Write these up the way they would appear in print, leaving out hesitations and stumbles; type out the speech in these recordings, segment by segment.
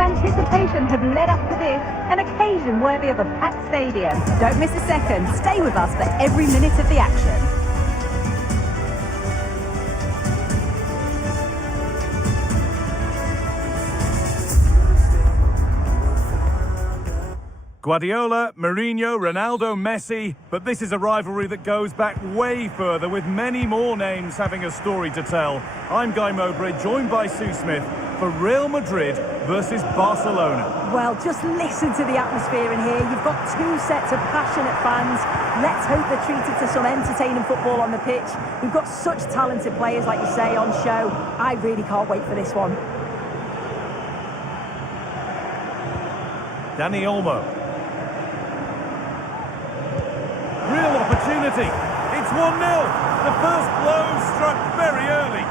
anticipation have led up to this, an occasion worthy of a packed stadium. Don't miss a second. Stay with us for every minute of the action. Guardiola, Mourinho, Ronaldo, Messi, but this is a rivalry that goes back way further, with many more names having a story to tell. I'm Guy Mowbray, joined by Sue Smith for Real Madrid versus Barcelona. Well, just listen to the atmosphere in here. You've got two sets of passionate fans. Let's hope they're treated to some entertaining football on the pitch. We've got such talented players, like you say, on show. I really can't wait for this one. Dani Olmo. Real opportunity. It's 1-0. The first blow struck very early.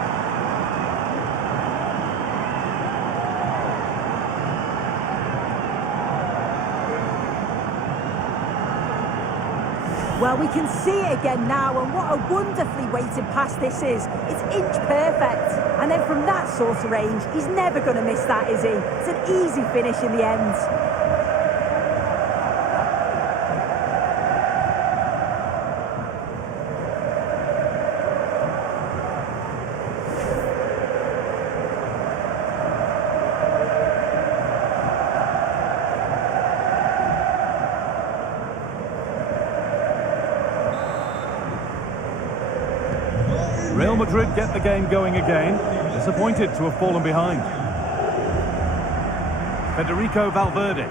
Well, we can see it again now, and what a wonderfully weighted pass this is. It's inch perfect. And then from that sort of range, he's never going to miss that, is he? It's an easy finish in the end. Real Madrid get the game going again. Disappointed to have fallen behind. Federico Valverde.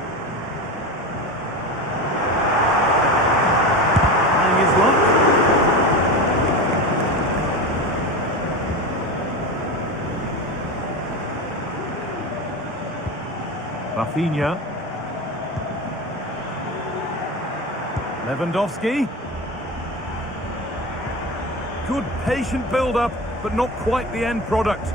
Trying his luck. Rafinha. Lewandowski. Good patient build-up, but not quite the end product.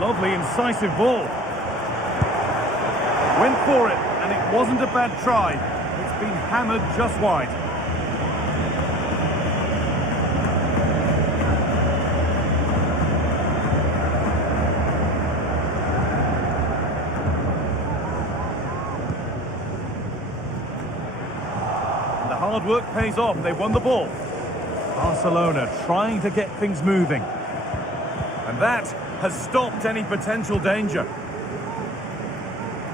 Lovely, incisive ball. Went for it, and it wasn't a bad try. It's been hammered just wide. Hard work pays off. They won the ball. Barcelona trying to get things moving. And that has stopped any potential danger.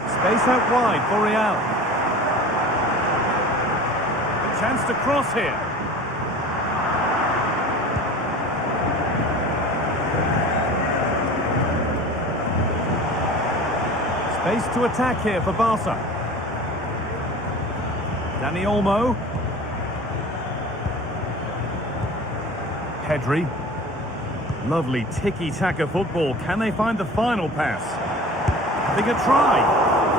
Space out wide for Real. A chance to cross here. Space to attack here for Barca. Dani Olmo. Pedri. Lovely tiki-taka football. Can they find the final pass? They can try.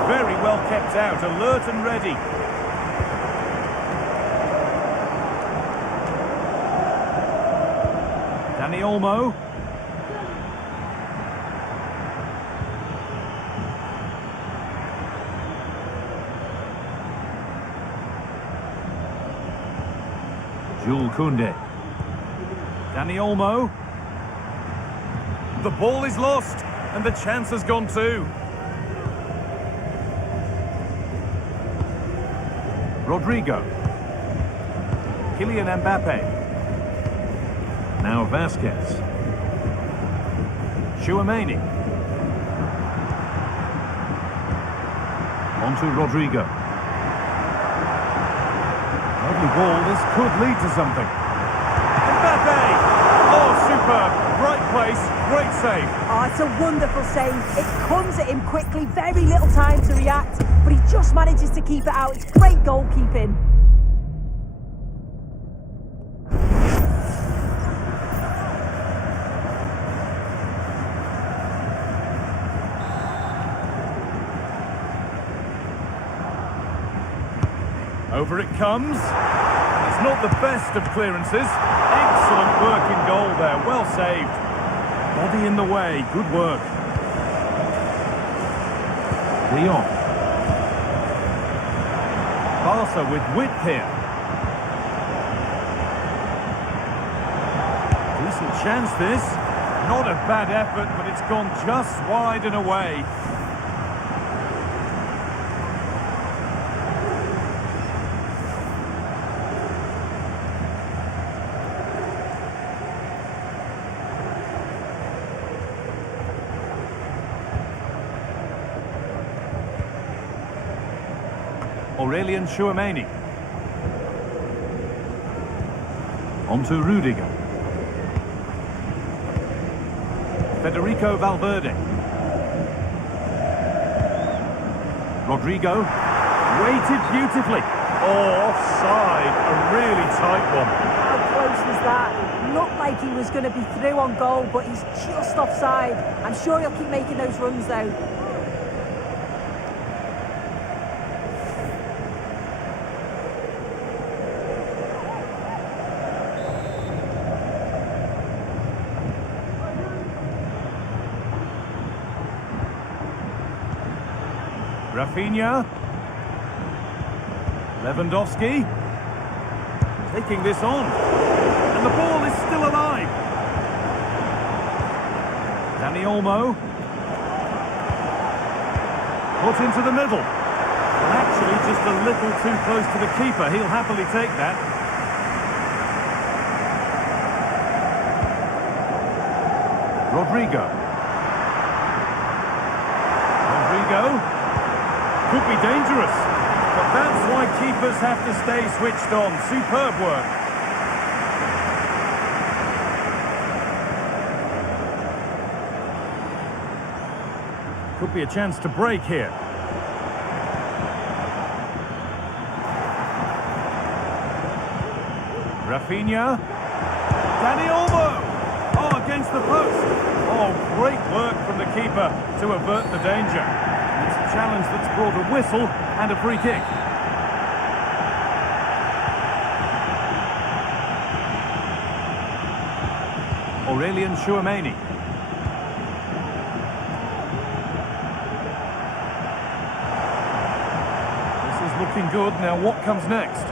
Very well kept out, alert and ready. Dani Olmo. Jules Koundé. Dani Olmo. The ball is lost, and the chance has gone too. Rodrigo. Kylian Mbappe. Now Vasquez. Tchouaméni. On to Rodrigo. Lovely ball, this could lead to something. Mbappe! Oh, superb. Right place, great save. Oh, it's a wonderful save. It comes at him quickly, very little time to react, but he just manages to keep it out. It's great goalkeeping. Over it comes. It's not the best of clearances. Excellent work in goal there. Well saved. Body in the way. Good work. Leon. with width here. Decent chance this. Not a bad effort, but it's gone just wide and away. Aurelian Chouameni. On to Rudiger. Federico Valverde. Rodrigo. Weighted beautifully. Oh, offside. A really tight one. How close was that? Looked like he was going to be through on goal, but he's just offside. I'm sure he'll keep making those runs, though. Rafinha. Lewandowski. Taking this on. And the ball is still alive. Dani Olmo. Put into the middle. Well, actually, just a little too close to the keeper. He'll happily take that. Rodrigo. Could be dangerous, but that's why keepers have to stay switched on. Superb work. Could be a chance to break here. Rafinha. Dani Olmo. Oh, against the post. Oh, great work from the keeper to avert the danger. It's a challenge that's brought a whistle and a free kick. Aurelian Chouameni. This is looking good. Now what comes next?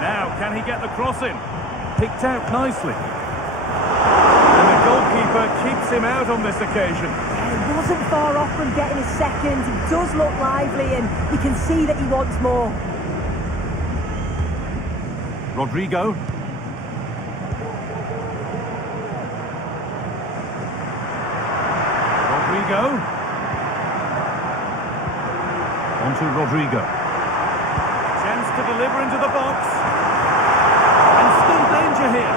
Now, can he get the cross in? Picked out nicely. And the goalkeeper keeps him out on this occasion. He wasn't far off from getting his second. He does look lively, and you can see that he wants more. Rodrigo. On to Rodrigo. Chance to deliver into the box. And still danger here.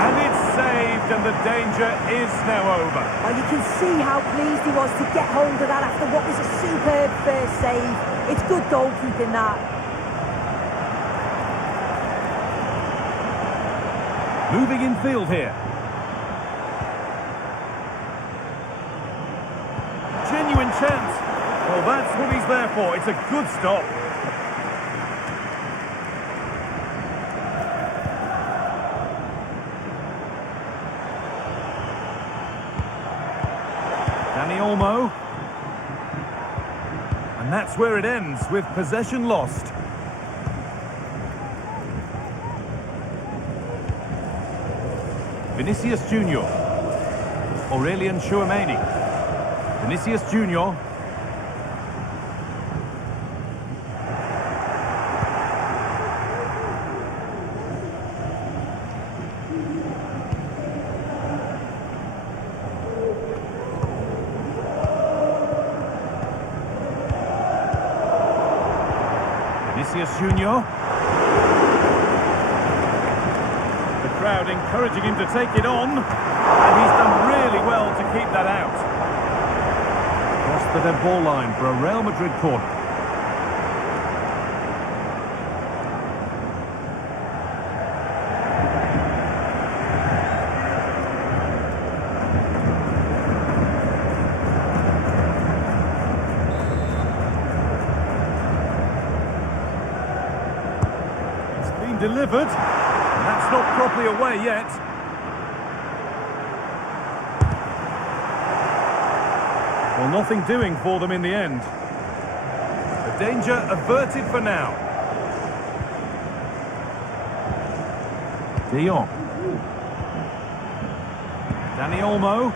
And it's saved, and the danger is now over. Well, you can see how pleased he was to get hold of that after what was a superb first save. It's good goalkeeping, that. Moving in field here. Genuine chance. Well, that's what he's there for. It's a good stop. Dani Olmo. And that's where it ends, with possession lost. Vinicius Junior. Aurelian Chouameni. Vinicius Junior. Vinicius Junior. The crowd encouraging him to take it on, and he's done really well to keep that out. Across the dead ball line for a Real Madrid corner. Delivered, and that's not properly away yet. Well, nothing doing for them in the end. The danger averted for now. De Jong. Danny Olmo.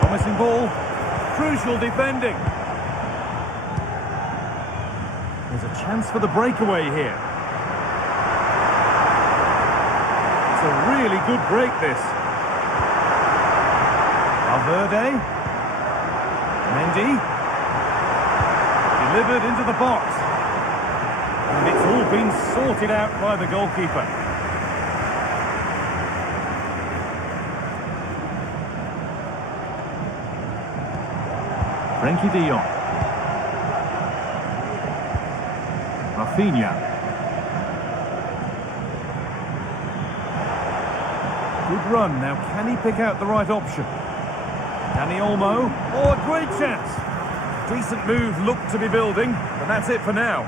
Promising ball. Crucial defending. There's a chance for the breakaway here. It's a really good break, this. Valverde. Mendy. Delivered into the box. And it's all been sorted out by the goalkeeper. Frenkie de Jong. Rafinha. Good run. Now, can he pick out the right option? Danny Olmo. Oh, a great chance. Decent move looked to be building, but that's it for now.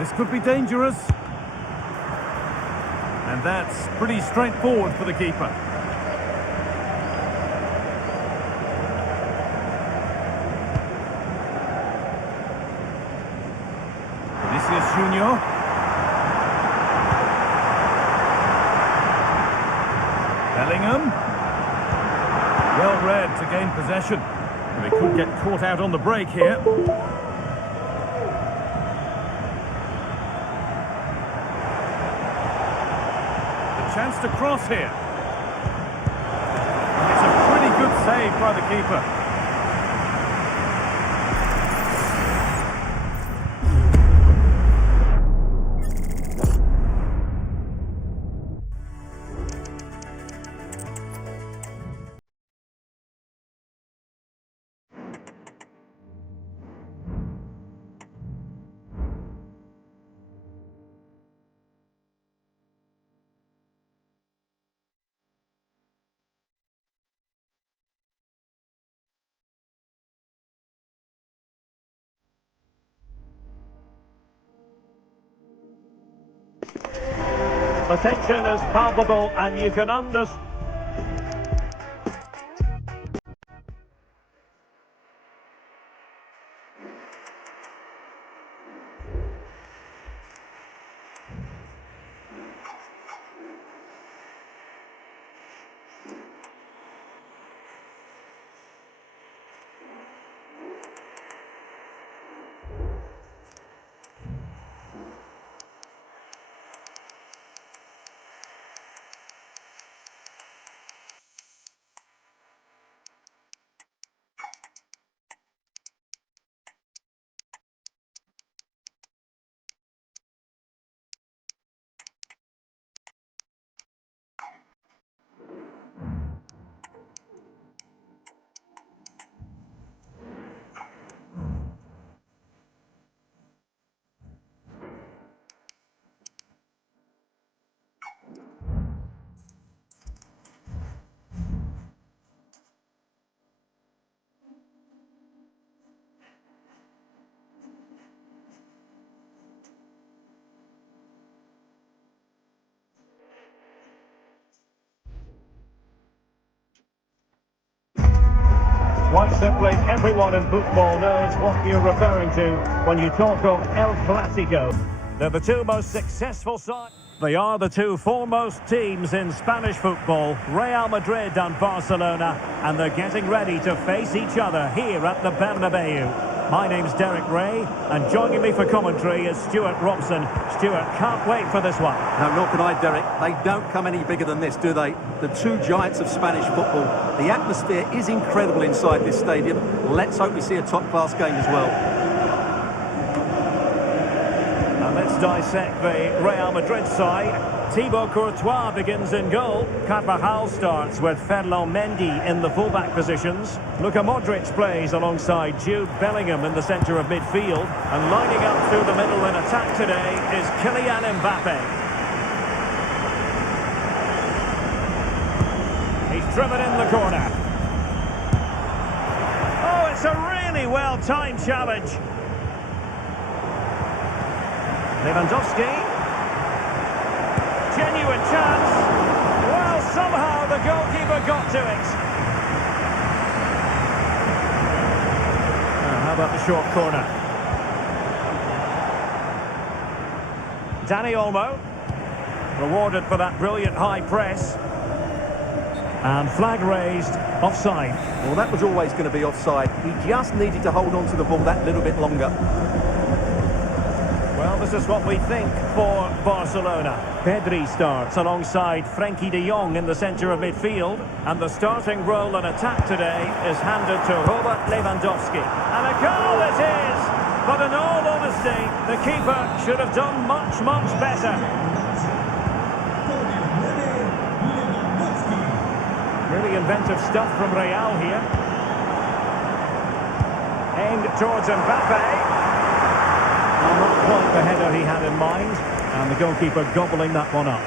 This could be dangerous. And that's pretty straightforward for the keeper. Junior. Bellingham. Well read to gain possession. They could get caught out on the break here. The chance to cross here. It's a pretty good save by the keeper. The tension is palpable and you can understand. Quite simply, everyone in football knows what you're referring to when you talk of El Clasico. They're the two most successful sides. They are the two foremost teams in Spanish football, Real Madrid and Barcelona, and they're getting ready to face each other here at the Bernabeu. My name's Derek Ray, and joining me for commentary is Stuart Robson. Stuart, can't wait for this one. No, nor can I, Derek. They don't come any bigger than this, do they? The two giants of Spanish football. The atmosphere is incredible inside this stadium. Let's hope we see a top-class game as well. And let's dissect the Real Madrid side. Thibaut Courtois begins in goal. Carvajal starts with Ferland Mendy in the fullback positions. Luka Modric plays alongside Jude Bellingham in the centre of midfield. And lining up through the middle in attack today is Kylian Mbappe. He's driven in the corner. Oh, it's a really well-timed challenge. Lewandowski. Genuine chance. Well, somehow the goalkeeper got to it. How about the short corner? Dani Olmo, rewarded for that brilliant high press. And flag raised, offside. Well, that was always going to be offside. He just needed to hold on to the ball that little bit longer. Well, this is what we think for Barcelona. Pedri starts alongside Frenkie de Jong in the centre of midfield. And the starting role in attack today is handed to Robert Lewandowski. And a goal it is! But in all honesty, the keeper should have done much, much better. Really inventive stuff from Real here. Aimed towards Mbappe. Well, not quite the header he had in mind. And the goalkeeper gobbling that one up.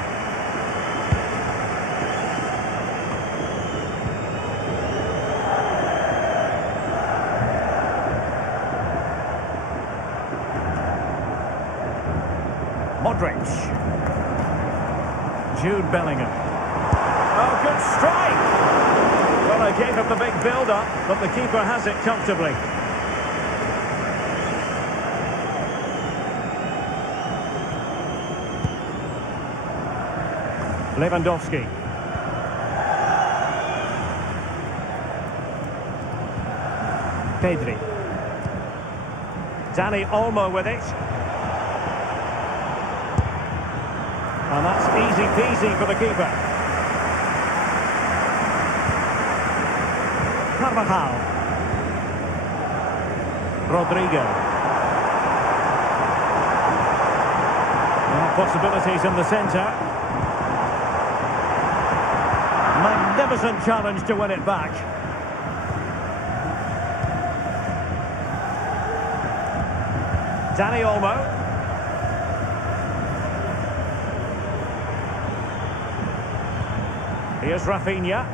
Modric. Jude Bellingham. Oh, good strike! Well, I gave him the big build-up, but the keeper has it comfortably. Lewandowski. Pedri. Dani Olmo with it. And that's easy peasy for the keeper. Carvajal. Rodrigo. Well, possibilities in the centre. Magnificent challenge to win it back. Dani Olmo. Here's Rafinha.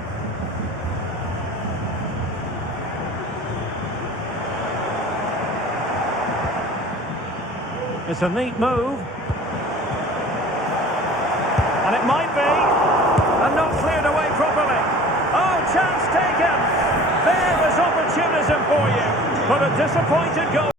It's a neat move. And it might be. And not cleared away properly. Oh, chance taken. There was opportunism for you. But a disappointed goal.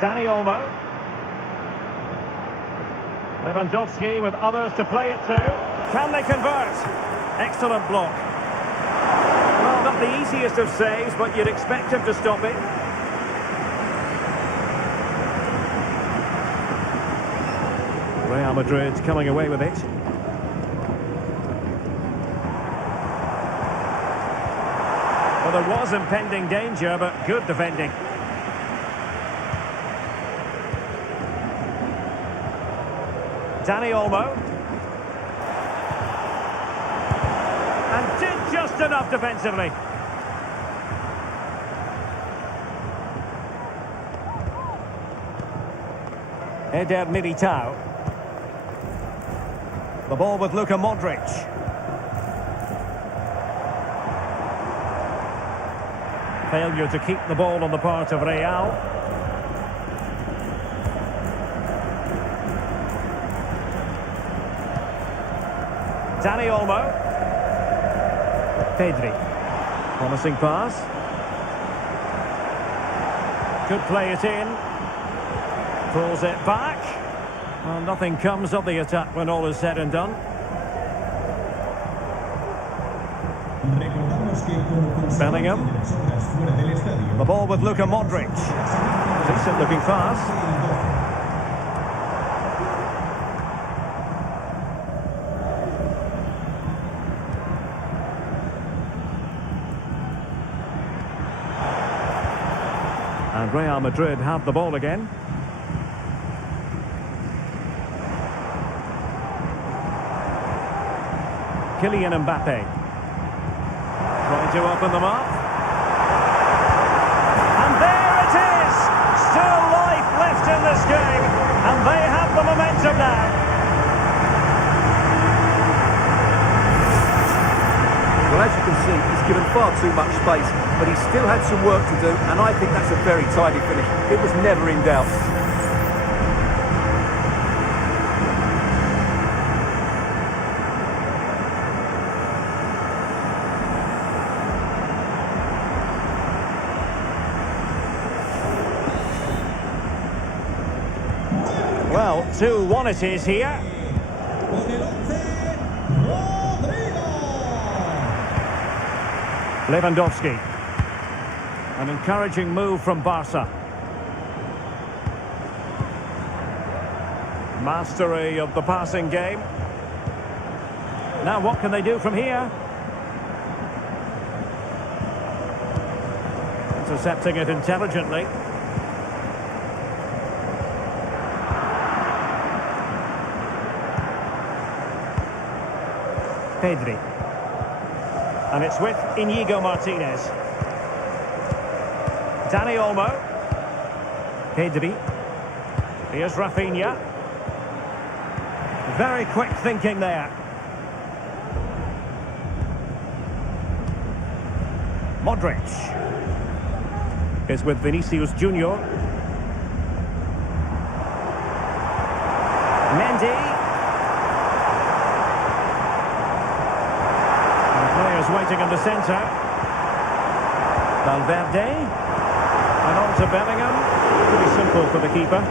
Dani Olmo. Lewandowski with others to play it to. Can they convert? Excellent block. Well, not the easiest of saves, but you'd expect him to stop it. Real Madrid coming away with it. Well, there was impending danger, but good defending. Dani Olmo. And did just enough defensively. Eder Militao. The ball with Luka Modric. Failure to keep the ball on the part of Real. Dani Olmo. Pedri. Promising pass. Could play it in. Pulls it back. Well, nothing comes of the attack when all is said and done. Bellingham. The ball with Luka Modric. Decent looking pass. And Real Madrid have the ball again. Kylian Mbappe. Trying to open them up. And there it is! Still life left in this game. And they have the momentum now. Well, as you can see, he's given far too much space, but he still had some work to do, and I think that's a very tidy finish. It was never in doubt. Well, 2-1 it is here. Lewandowski. An encouraging move from Barca. Mastery of the passing game. Now what can they do from here? Intercepting it intelligently. Pedri. And it's with Inigo Martinez. Dani Olmo. Pedri. Here's Rafinha. Very quick thinking there. Modric. Is with Vinicius Junior. Mendy. Waiting in the centre. Valverde. And on to Bellingham. Pretty simple for the keeper.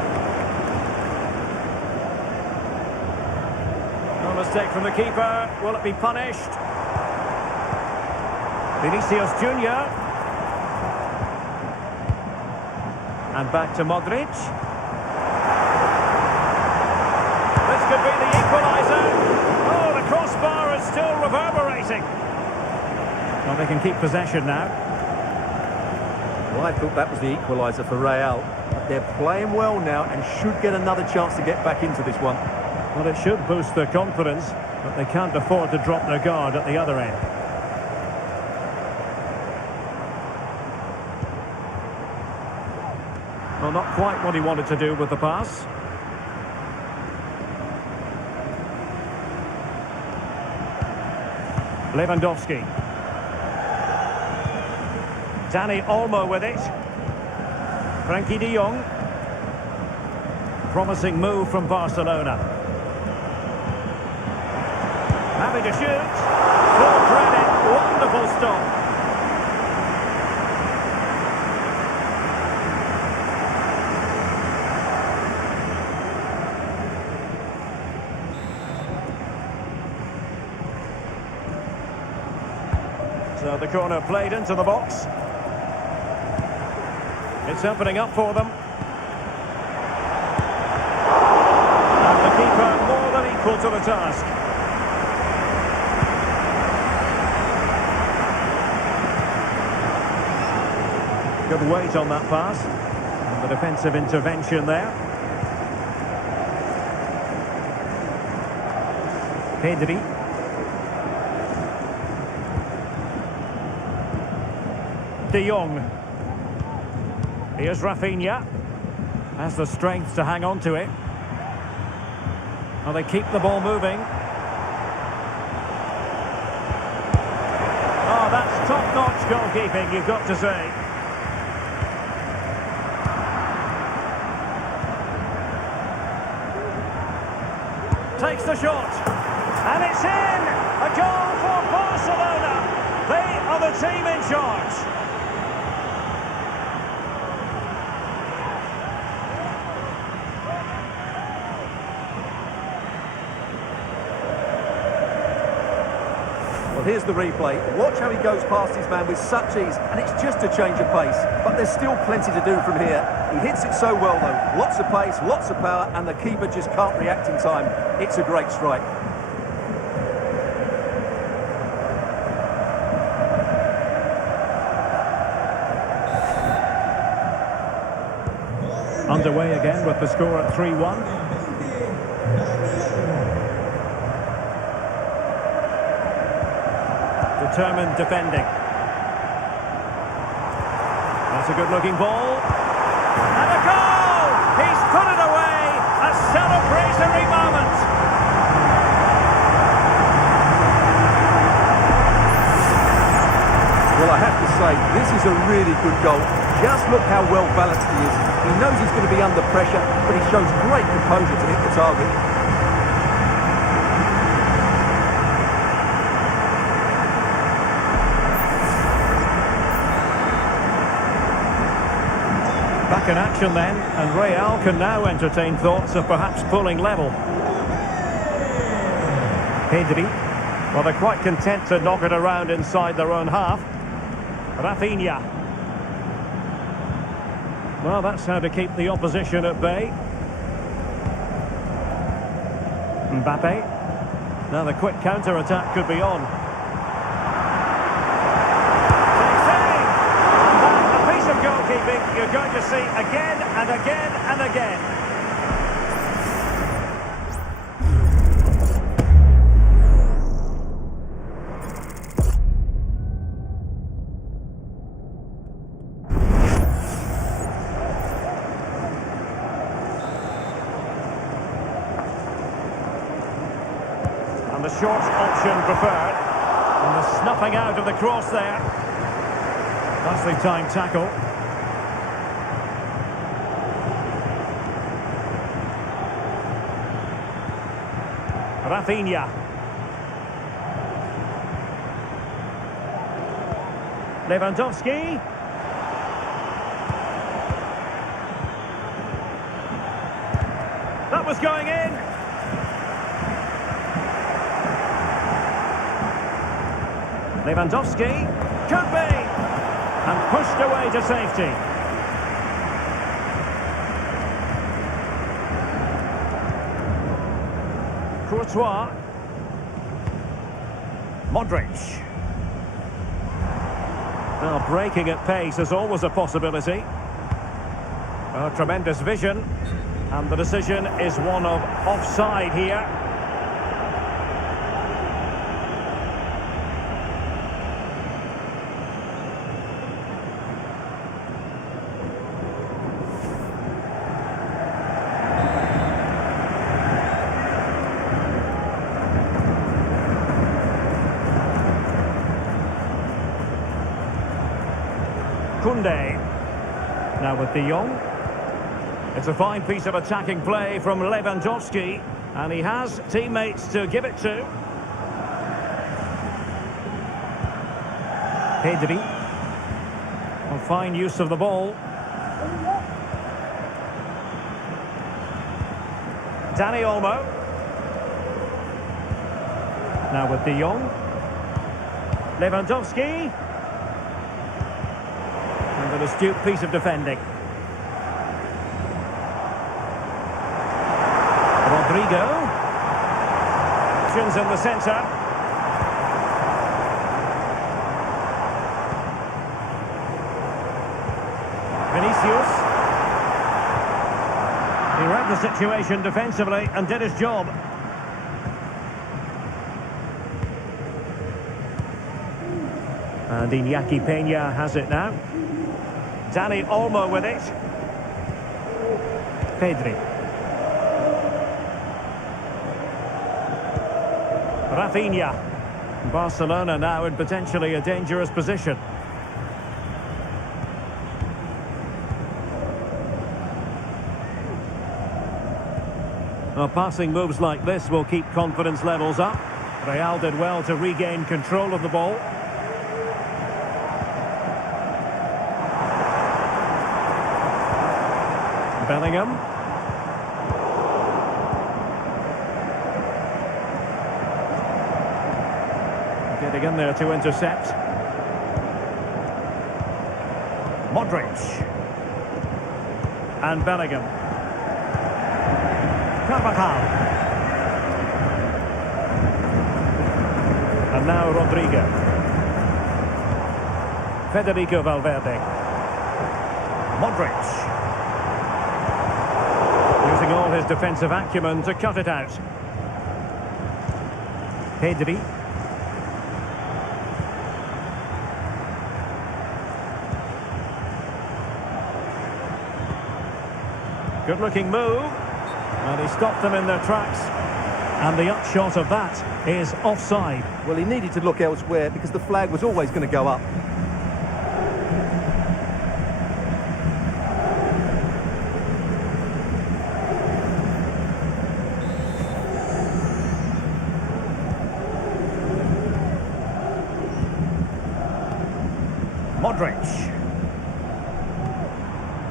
No mistake from the keeper. Will it be punished? Vinicius Junior. And back to Modric. This could be the equaliser. Oh, the crossbar is still reverberating. Well, they can keep possession now. Well, I thought that was the equaliser for Real. But they're playing well now and should get another chance to get back into this one. Well, it should boost their confidence, but they can't afford to drop their guard at the other end. Well, not quite what he wanted to do with the pass. Lewandowski. Dani Olmo with it. Frankie de Jong. Promising move from Barcelona. Happy to shoot. Full credit. Wonderful stop. So the corner played into the box. It's opening up for them. And the keeper more than equal to the task. Good weight on that pass. And the defensive intervention there. Pedri. De Jong. Here's Rafinha. Has the strength to hang on to it. Well, they keep the ball moving. Oh, that's top-notch goalkeeping, you've got to say. Takes the shot. And it's in! A goal for Barcelona. They are the team in charge. Well, here's the replay. Watch how he goes past his man with such ease, and it's just a change of pace. But there's still plenty to do from here. He hits it so well, though. Lots of pace, lots of power, and the keeper just can't react in time. It's a great strike. Underway again with the score at 3-1. Determined defending. That's a good-looking ball. And a goal! He's put it away! A celebratory moment! say, this is a really good goal. Just look how well balanced he is. He knows he's going to be under pressure, but he shows great composure to hit the target. Back in action then, and Real can now entertain thoughts of perhaps pulling level. Pedri. Well, they're quite content to knock it around inside their own half. Rafinha. Well, that's how to keep the opposition at bay. Mbappe. Now the quick counter-attack could be on. A piece of goalkeeping you're going to see again and again and again. And the short option preferred. And the snuffing out of the cross there. Nicely timed tackle. Rafinha. Lewandowski. That was going in. Lewandowski, could be, and pushed away to safety. Courtois. Modric. Now breaking at pace is always a possibility. Tremendous vision, and the decision is one of offside here. Koundé. Now with De Jong. It's a fine piece of attacking play from Lewandowski, and he has teammates to give it to. Pedri. A fine use of the ball. Dani Olmo. Now with De Jong. Lewandowski. And an astute piece of defending. Rodrigo. Options in the centre. Vinicius. He read the situation defensively and did his job. And Iñaki Peña has it now. Dani Olmo with it. Pedri. Rafinha. Barcelona now in potentially a dangerous position. Now, passing moves like this will keep confidence levels up. Real did well to regain control of the ball. Bellingham. Getting in there to intercept. Modric. And Bellingham. Carvajal. And now Rodrigo. Federico Valverde. Modric. Using all his defensive acumen to cut it out. Pedri. Good looking move. And he stopped them in their tracks. And the upshot of that is offside. Well, he needed to look elsewhere because the flag was always going to go up. Modric.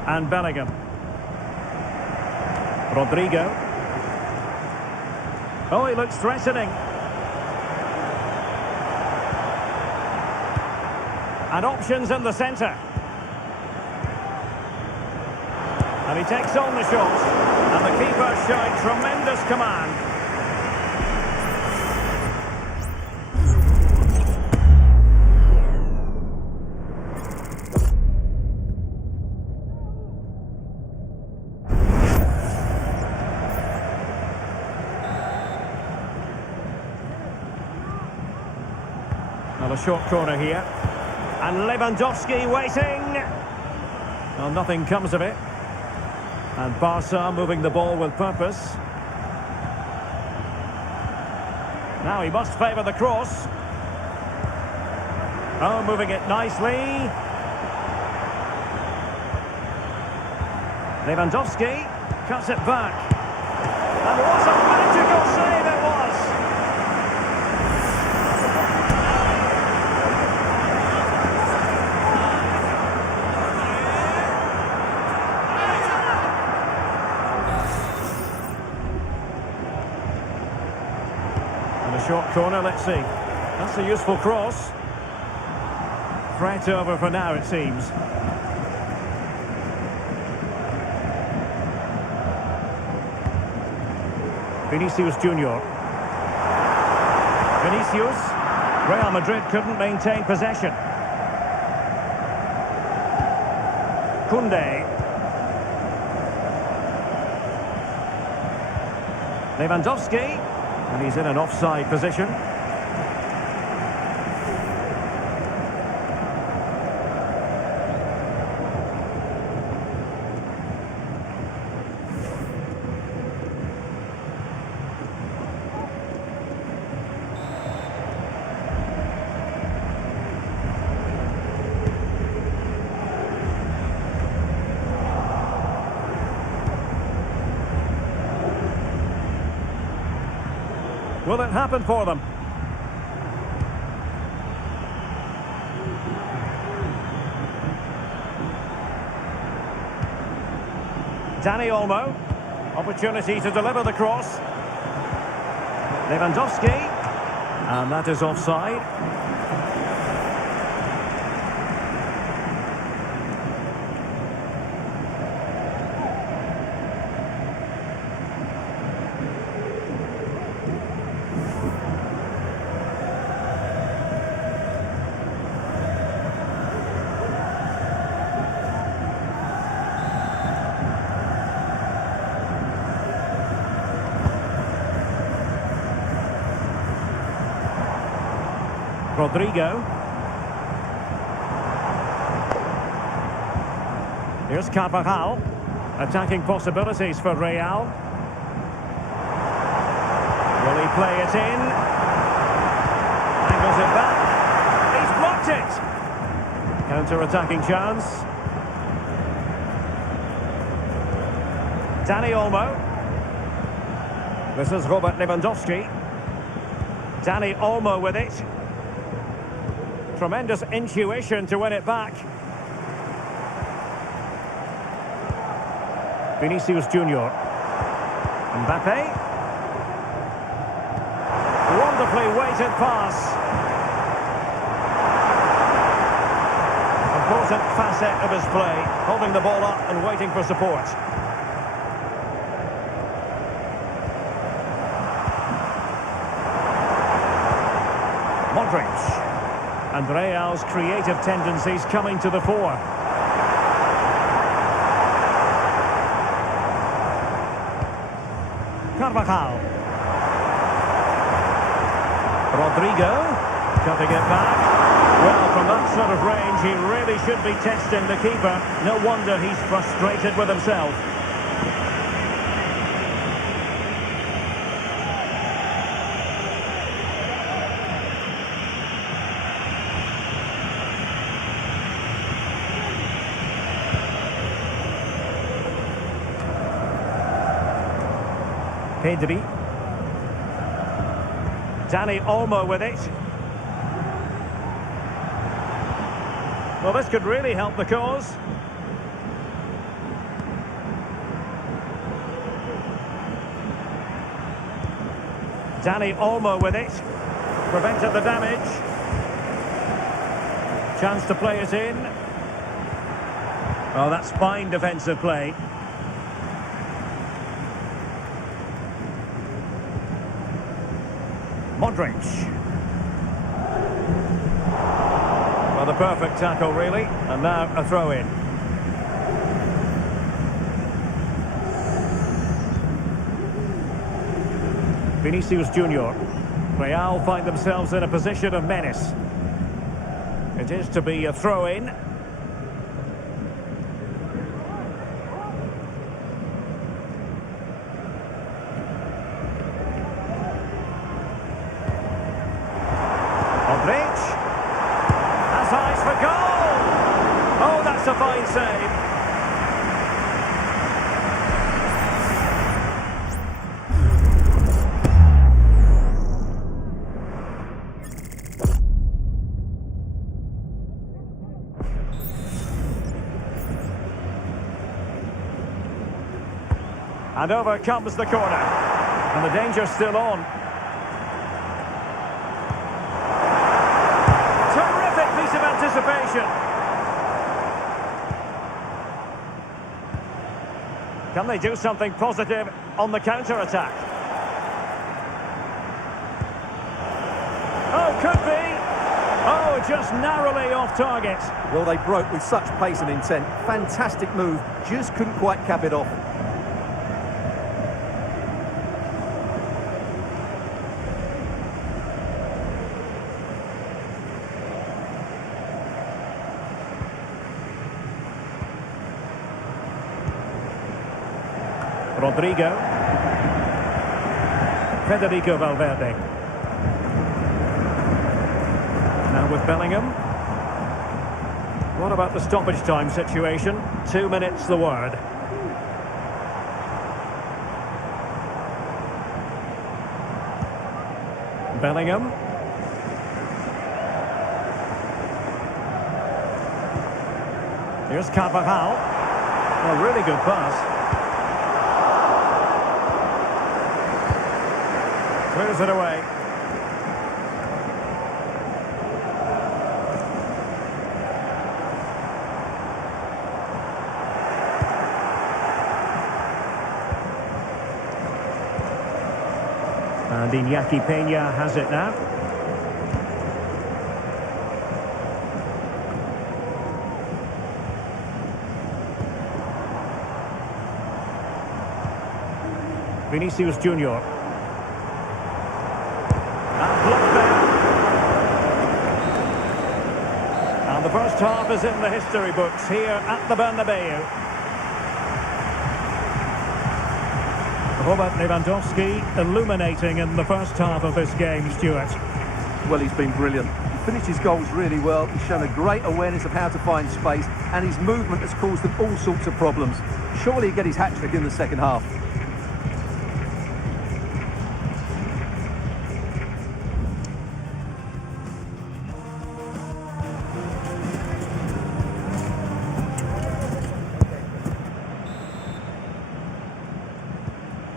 And Bellingham. Rodrigo. Oh, he looks threatening. And options in the centre. And he takes on the shot. And the keeper showing tremendous command. Another short corner here. And Lewandowski waiting. Well, nothing comes of it. And Barca moving the ball with purpose. Now he must favour the cross. Oh, moving it nicely. Lewandowski cuts it back. And what a magical save it was! Short corner, let's see. That's a useful cross. Threat over for now, it seems. Vinicius Junior. Vinicius. Real Madrid couldn't maintain possession. Koundé. Lewandowski. And he's in an offside position. Will it happen for them? Dani Olmo. Opportunity to deliver the cross. Lewandowski. And that is offside. Rodrigo. Here's Carvajal. Attacking possibilities for Real. Will he play it in? Angles it back. He's blocked it! Counter-attacking chance. Dani Olmo. This is Robert Lewandowski. Dani Olmo with it. Tremendous intuition to win it back. Vinicius Junior. Mbappe. Wonderfully weighted pass. Important facet of his play, holding the ball up and waiting for support. Modric. And Real's creative tendencies coming to the fore. Carvajal. Rodrigo. Cutting it back. Well, from that sort of range, he really should be testing the keeper. No wonder he's frustrated with himself. Pedri. Dani Olmo with it. Well, this could really help the cause. Dani Olmo with it. Prevented the damage. Chance to play it in. Oh, that's fine defensive play. Modric. Well, the perfect tackle, really. And now a throw-in. Vinicius Junior. Real find themselves in a position of menace. It is to be a throw-in. Modric. Has eyes for goal! Oh, that's a fine save. And over comes the corner. And the danger's still on. Terrific piece of anticipation. Can they do something positive on the counter-attack? Oh, could be. Oh, just narrowly off target. Well, they broke with such pace and intent. Fantastic move. Just couldn't quite cap it off. Rodrigo. Federico Valverde. Now with Bellingham. What about the stoppage time situation? 2 minutes the word. Bellingham. Here's Carvajal. A really good pass. Clears it away. And Iñaki Peña has it now. Vinicius Junior. And the first half is in the history books here at the Bernabeu. Robert Lewandowski illuminating in the first half of this game, Stuart. Well, he's been brilliant. He finished his goals really well. He's shown a great awareness of how to find space, and his movement has caused them all sorts of problems. Surely he'll get his hat-trick in the second half.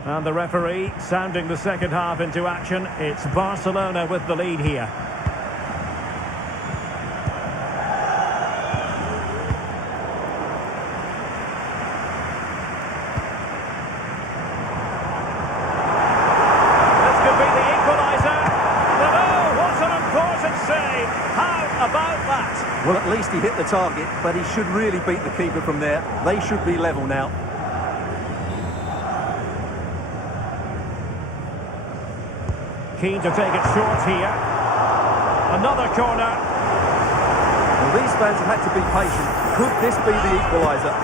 And the referee sounding the second half into action. It's Barcelona with the lead here. This could be the equaliser. But oh, what an important save. How about that? Well, at least he hit the target, but he should really beat the keeper from there. They should be level now. Keen to take it short here. Another corner. Well, these fans have had to be patient. Could this be the equaliser?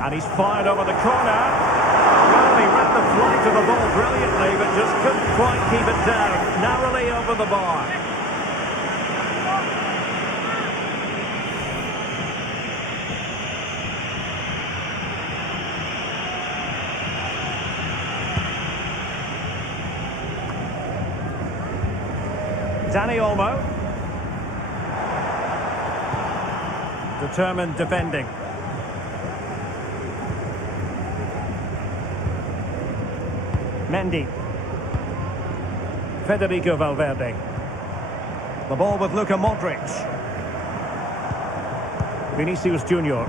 And he's fired over the corner. Well, he read the flight of the ball brilliantly, but just couldn't quite keep it down. Narrowly over the bar. Dani Olmo. Determined defending. Mendy. Federico Valverde. The ball with Luka Modric. Vinicius Junior.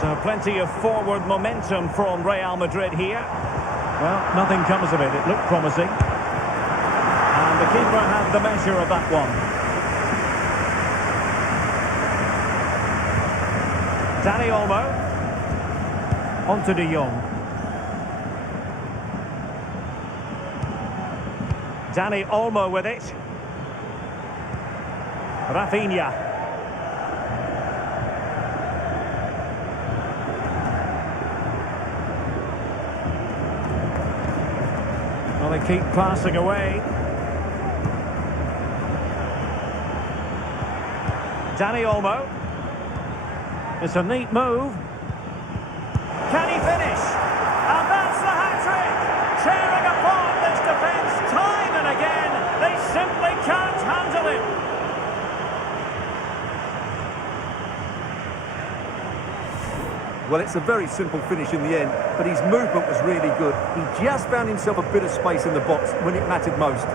So plenty of forward momentum from Real Madrid here. Well, nothing comes of it. It looked promising. And the keeper had the measure of that one. Dani Olmo. On to De Jong. Dani Olmo with it. Rafinha. Well, they keep passing away. Dani Olmo. It's a neat move. Can he finish? And that's the hat-trick! Tearing apart this defence time and again. They simply can't handle him. Well, it's a very simple finish in the end, but his movement was really good. He just found himself a bit of space in the box when it mattered most.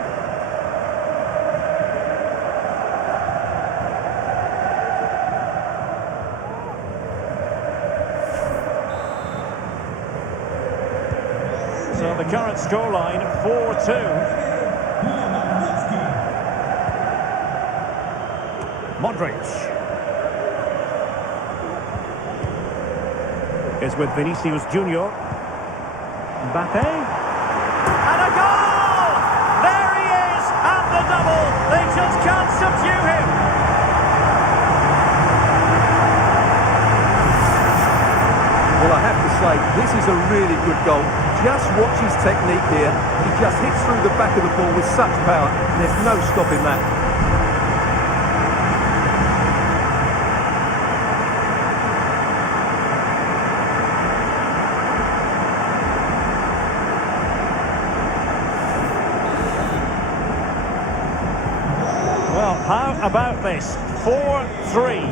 So the current scoreline, 4-2. Modric. Is with Vinicius Junior. Mbappe. And a goal! There he is! And the double! They just can't subdue him! Well, I have to say, this is a really good goal. Just watch his technique here. He just hits through the back of the ball with such power. There's no stopping that. Well, how about this? 4-3.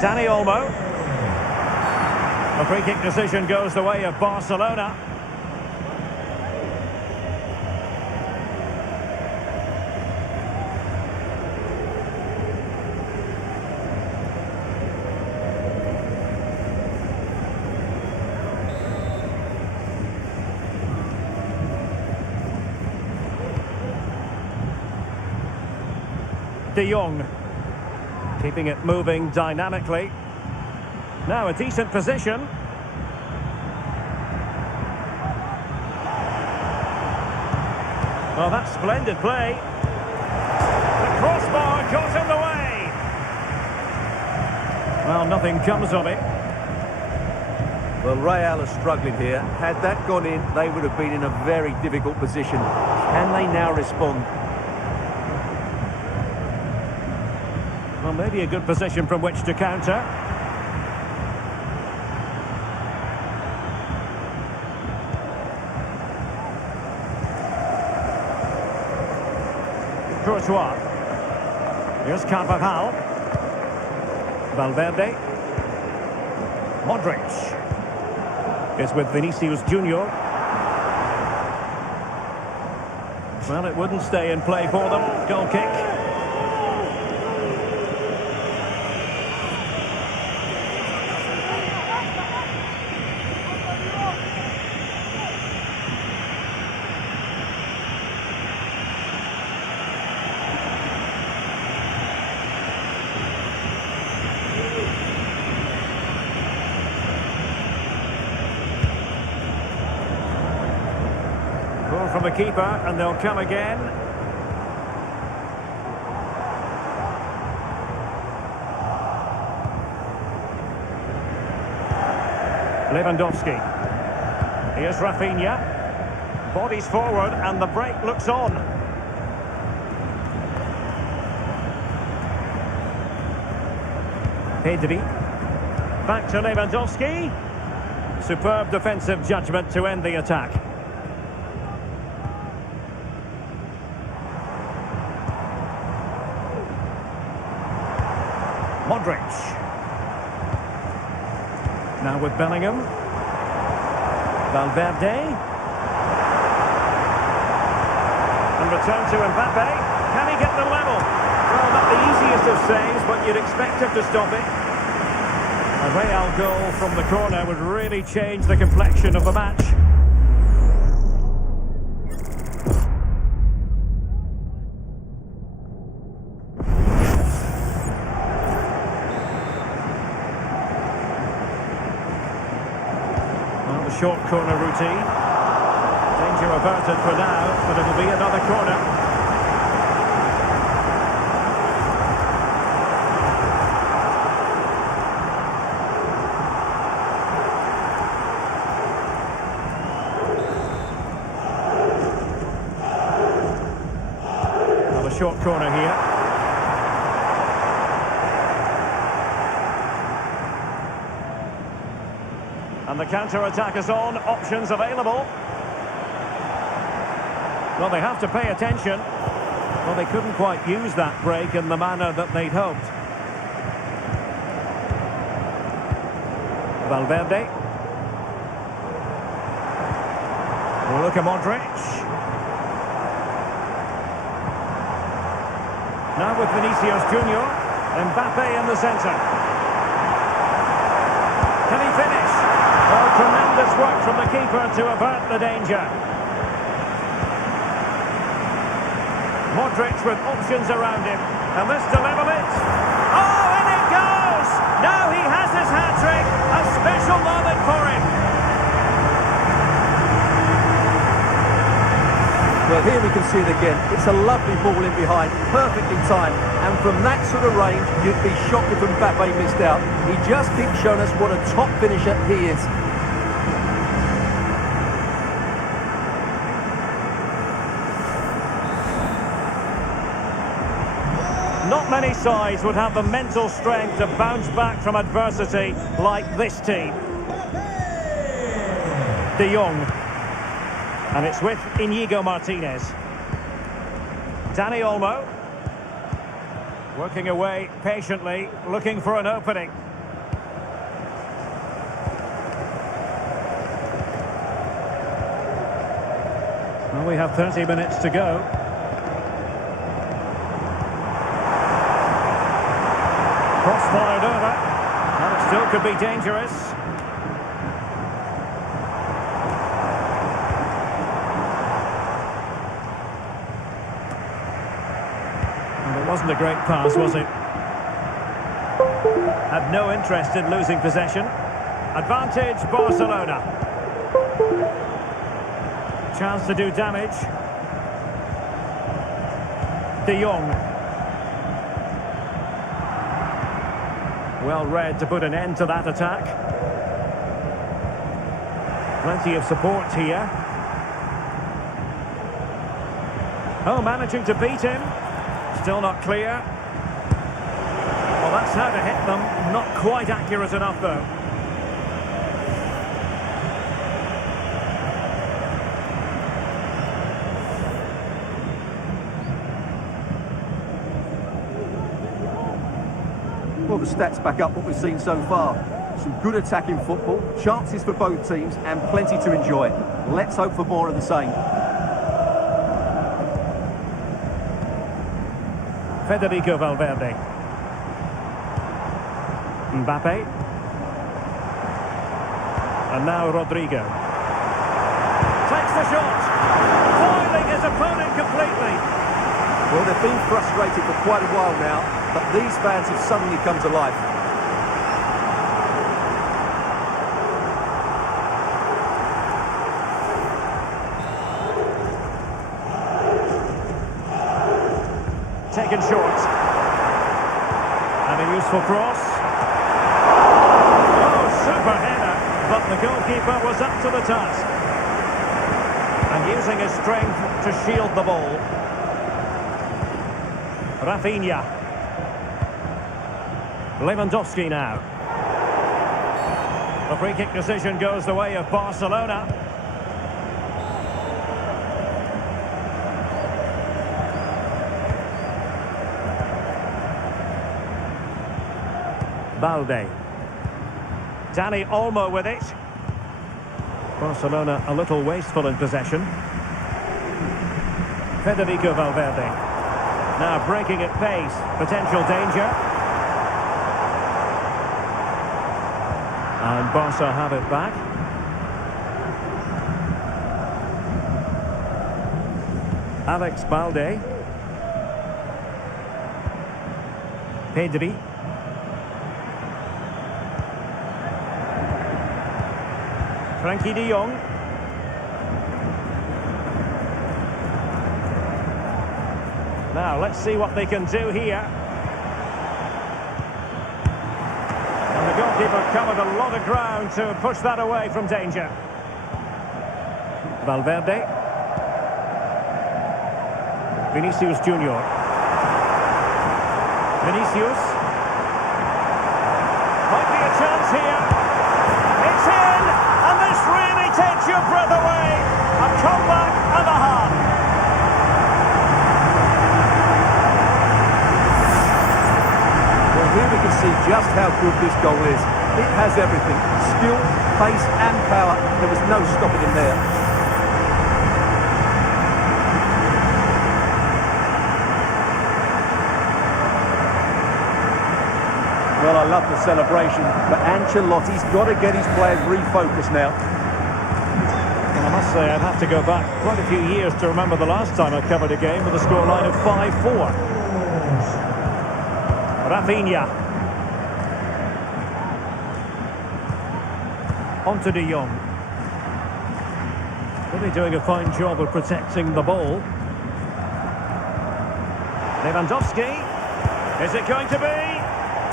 Dani Olmo. A free kick decision goes the way of Barcelona. De Jong, keeping it moving dynamically. Now a decent position. Well, that's splendid play. The crossbar got in the way. Well, nothing comes of it. Well, Real are struggling here. Had that gone in, they would have been in a very difficult position. Can they now respond? Well, maybe a good position from which to counter. Courtois. Here's Carvajal. Valverde. Modric. Is with Vinicius Junior. Well, it wouldn't stay in play for them. Goal kick. From the keeper, and they'll come again. Lewandowski. Here's Rafinha. Bodies forward, and the break looks on. Pedri. Back to Lewandowski. Superb defensive judgment to end the attack. Modric. Now with Bellingham. Valverde. And return to Mbappe. Can he get the level? Well, not the easiest of saves, but you'd expect him to stop it. A Real goal from the corner would really change the complexion of the match. Well, the short corner routine. Danger averted for now, but it'll be another corner. Short corner here. And the counter-attack is on. Options available. Well, they have to pay attention. Well, they couldn't quite use that break in the manner that they'd hoped. Valverde. Luka Modric. Now with Vinicius Junior, Mbappe in the centre. Can he finish? Oh, tremendous work from the keeper to avert the danger. Modric with options around him, and this to level it. Oh, in it goes! Now he has his hat-trick, a special moment for him. Well, here we can see it again. It's a lovely ball in behind, perfectly timed. And from that sort of range, you'd be shocked if Mbappe missed out. He just keeps showing us what a top finisher he is. Not many sides would have the mental strength to bounce back from adversity like this team. De Jong. And it's with Inigo Martinez. Dani Olmo. Working away patiently, looking for an opening. Well, we have 30 minutes to go. Cross fired over. And it still could be dangerous. Wasn't a great pass, was it? Had no interest in losing possession. Advantage, Barcelona. Chance to do damage. De Jong. Well read to put an end to that attack. Plenty of support here. Oh, managing to beat him. Still not clear. Well, that's how to hit them. Not quite accurate enough, though. Well, the stats back up what we've seen so far. Some good attacking football, chances for both teams, and plenty to enjoy. Let's hope for more of the same. Federico Valverde. Mbappe. And now Rodrigo. Takes the shot. Foiling his opponent completely. Well, they've been frustrated for quite a while now, but these fans have suddenly come to life. Taken short. And a useful cross. Oh, super header. But the goalkeeper was up to the task. And using his strength to shield the ball. Rafinha. Lewandowski now. The free kick decision goes the way of Barcelona. Balde. Dani Olmo with it. Barcelona a little wasteful in possession. Federico Valverde. Now breaking at pace. Potential danger. And Barca have it back. Alex Balde. Pedri. Frankie de Jong. Now, let's see what they can do here. And the goalkeeper covered a lot of ground to push that away from danger. Valverde. Vinicius Junior. Vinicius. Might be a chance here. It's in! And this really takes your breath away. A comeback and a half. Well, here we can see just how good this goal is. It has everything. Skill, pace and power. There was no stopping him there. Well, I love the celebration, but Ancelotti's got to get his players refocused now. And I must say, I'd have to go back quite a few years to remember the last time I covered a game with a scoreline of 5-4. Rafinha. On to de Jong. Really doing a fine job of protecting the ball. Lewandowski. Is it going to be?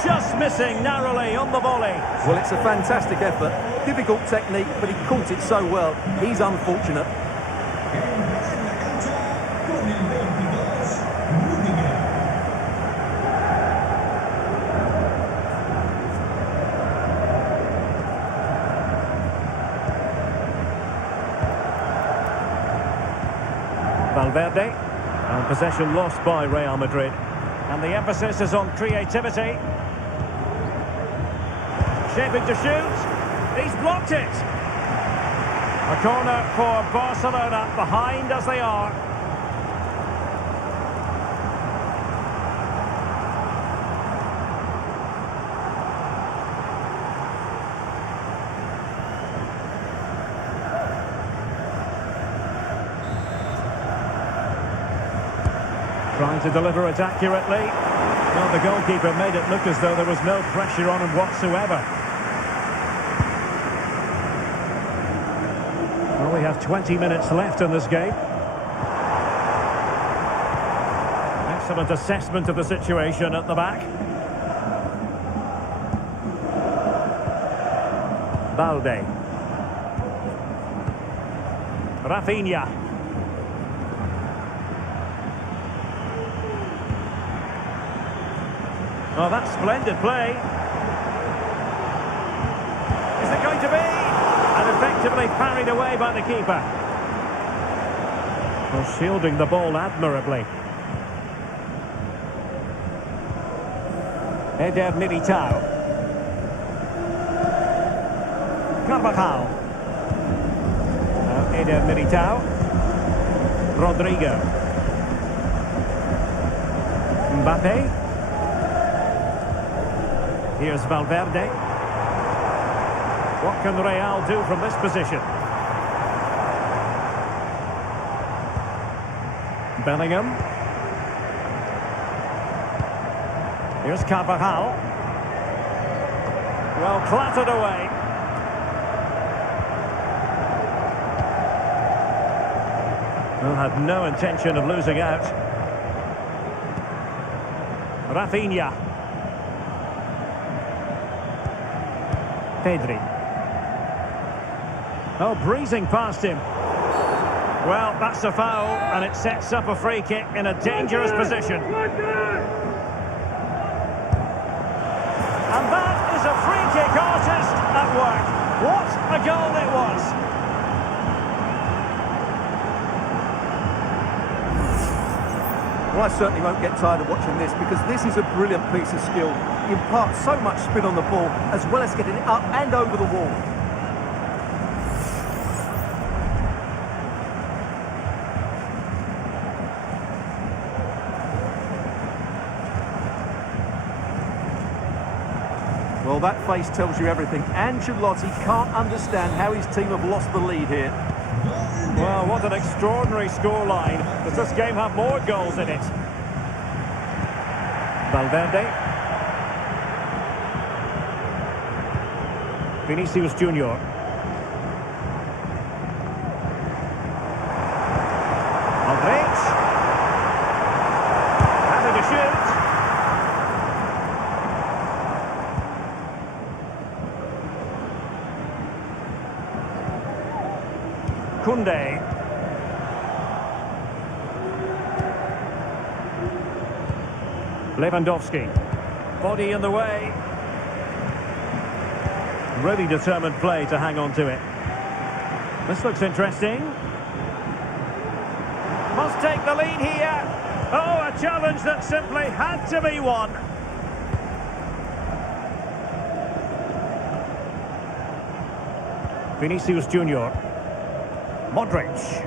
Just missing narrowly on the volley. Well, it's a fantastic effort. Difficult technique, but he caught it so well. He's unfortunate. Valverde. And possession lost by Real Madrid. And the emphasis is on creativity. Shaping to shoot. He's blocked it. A corner for Barcelona, behind as they are. Trying to deliver it accurately. Well, the goalkeeper made it look as though there was no pressure on him whatsoever. Well, we have 20 minutes left in this game. Excellent assessment of the situation at the back. Balde. Rafinha. Oh, that's splendid play. Is it going to be? And effectively parried away by the keeper. Well, shielding the ball admirably. Eder Militao. Carvajal. Now Eder Militao. Rodrigo. Mbappe. Here's Valverde. What can Real do from this position? Bellingham. Here's Carvajal. Well, clattered away. Well, had no intention of losing out. Rafinha. Pedri. Oh, breezing past him. Well, that's a foul, and it sets up a free kick in a dangerous position. And that is a free kick artist at work. What a goal it was. Well, I certainly won't get tired of watching this because this is a brilliant piece of skill. He imparts so much spin on the ball as well as getting it up and over the wall. Well, that face tells you everything. Ancelotti can't understand how his team have lost the lead here. Well, what an extraordinary scoreline. Does this game have more goals in it? Valverde. Vinicius Junior. Madrid. Having to shoot. Koundé. Lewandowski. Body in the way. Really determined play to hang on to it. This looks interesting. Must take the lead here. Oh, a challenge that simply had to be won. Vinicius Junior. Modric.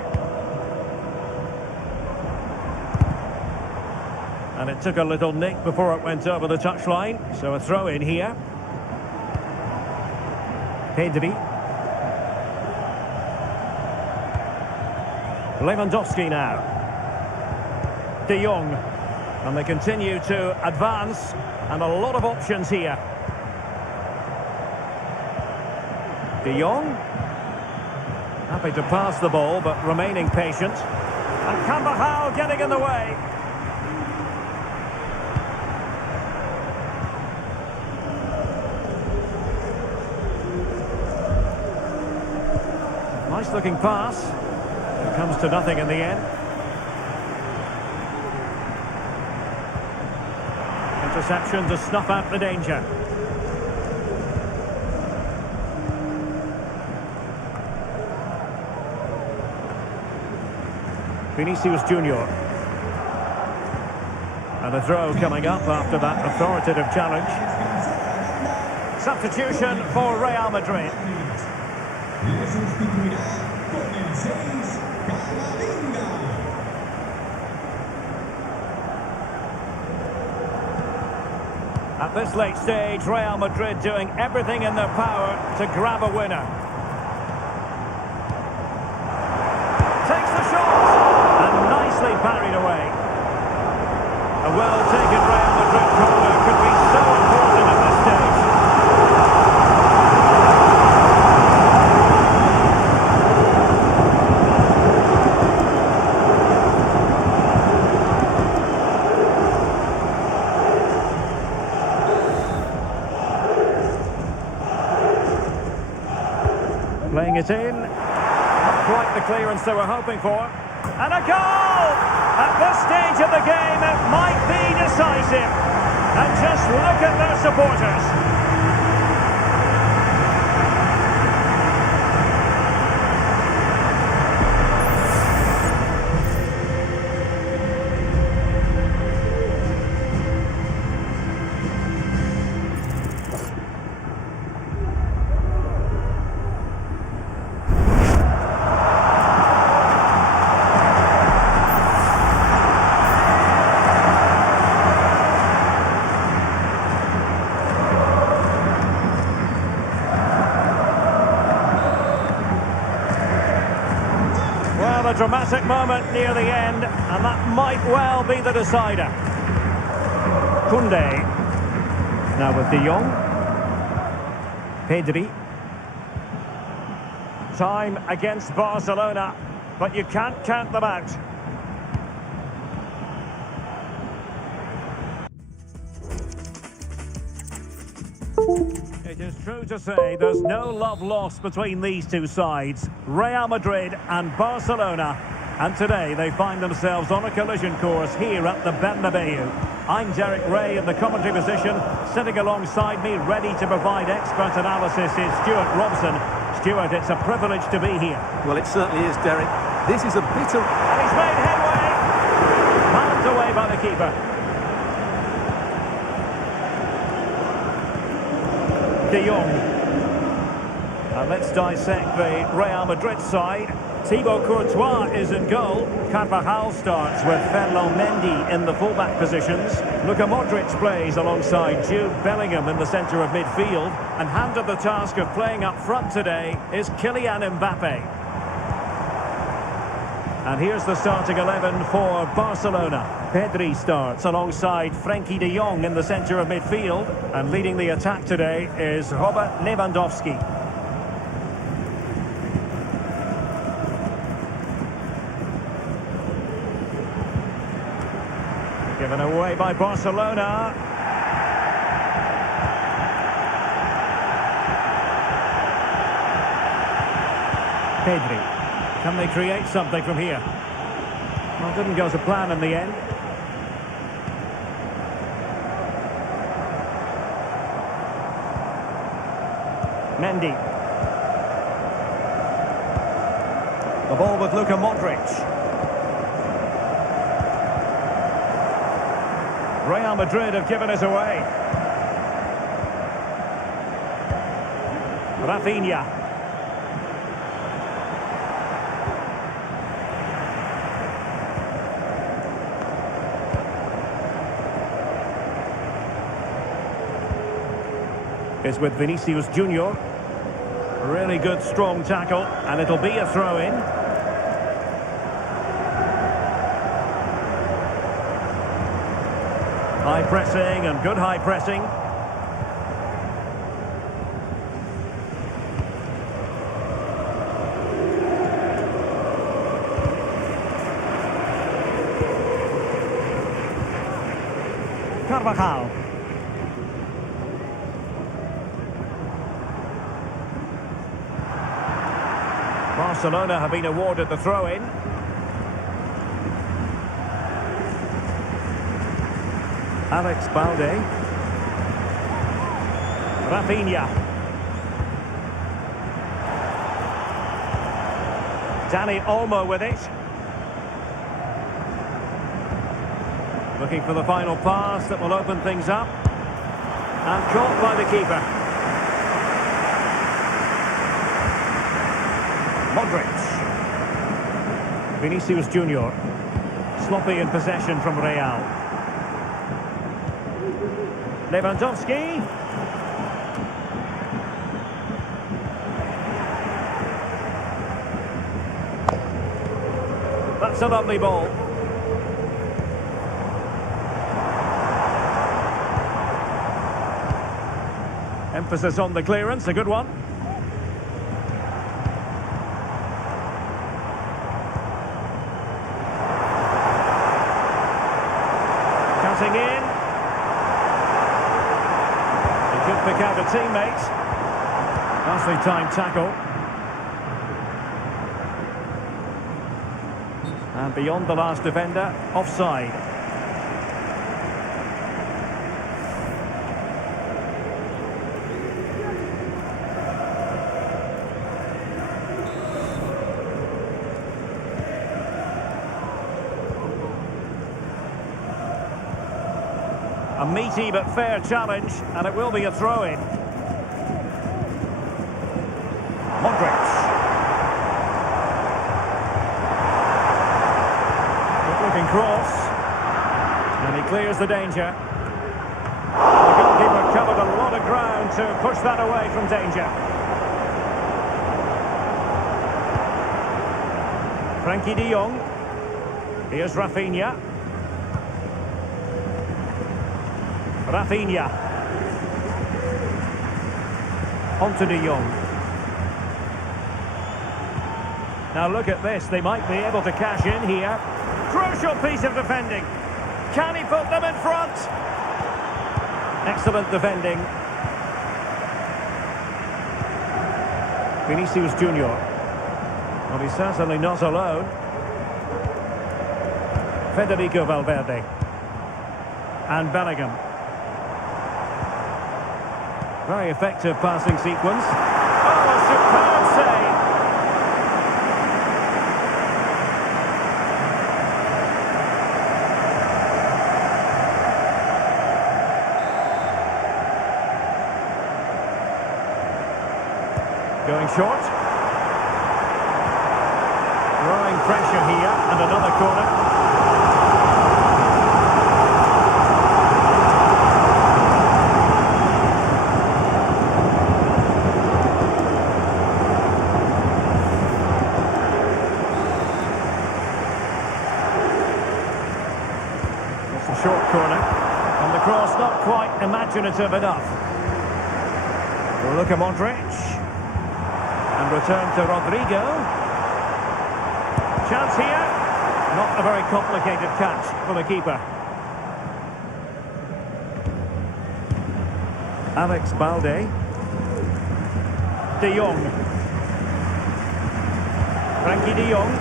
And it took a little nick before it went over the touchline. So a throw in here. Pedri. Lewandowski now. De Jong. And they continue to advance. And a lot of options here. De Jong. Happy to pass the ball, but remaining patient. And Carvajal getting in the way. Nice looking pass. It comes to nothing in the end. Interception to snuff out the danger. Vinicius Junior. And a throw coming up after that authoritative challenge. Substitution for Real Madrid. At this late stage, Real Madrid doing everything in their power to grab a winner. Takes the shot! And nicely parried away. A well-taken Real Madrid corner could be so important at this stage. Playing it in. Not quite the clearance they were hoping for. And a goal! At this stage of the game, it might be decisive. And just look at their supporters. A dramatic moment near the end, and that might well be the decider. Koundé. Now with De Jong. Pedri. Time against Barcelona, but you can't count them out. It is true to say there's no love lost between these two sides, Real Madrid and Barcelona. And today they find themselves on a collision course here at the Bernabeu. I'm Derek Ray in the commentary position. Sitting alongside me, ready to provide expert analysis, is Stuart Robson. Stuart, it's a privilege to be here. Well, it certainly is, Derek. This is a bitter... And he's made headway. Miles away away by the keeper. De Jong. And let's dissect the Real Madrid side. Thibaut Courtois is in goal. Carvajal starts with Ferland Mendy in the fullback positions. Luka Modric plays alongside Jude Bellingham in the centre of midfield. And handed the task of playing up front today is Kylian Mbappe. And here's the starting 11 for Barcelona. Pedri starts alongside Frenkie de Jong in the centre of midfield. And leading the attack today is Robert Lewandowski. Given away by Barcelona. Pedri. Can they create something from here? Well, didn't go to plan in the end. Mendy. The ball with Luka Modric. Real Madrid have given it away. Rafinha. Is with Vinicius Junior. Really good strong tackle, and it'll be a throw-in. High pressing and good high pressing. Carvajal. Barcelona have been awarded the throw-in. Alex Balde. Rafinha. Dani Olmo with it. Looking for the final pass that will open things up. And caught by the keeper. Modric. Vinicius Junior. Sloppy in possession from Real. Lewandowski. That's a lovely ball. Emphasis on the clearance, a good one. Cutting in. He could pick out a teammate. Nicely timed tackle. And beyond the last defender, offside. A meaty but fair challenge, and it will be a throw-in. Modric. Good-looking cross. And he clears the danger. The goalkeeper covered a lot of ground to push that away from danger. Frenkie de Jong. Here's Rafinha. Rafinha. On to de Jong. Now look at this, they might be able to cash in here. Crucial piece of defending. Can he put them in front? Excellent defending. Vinicius Junior. Well, he's certainly not alone. Federico Valverde. And Bellingham. Very effective passing sequence. Oh, a superb save! Going short. Growing pressure here, and another corner. Short corner, and the cross not quite imaginative enough. Luka Modric, and return to Rodrigo. Chance here, not a very complicated catch for the keeper. Alex Balde. De Jong. Frankie de Jong.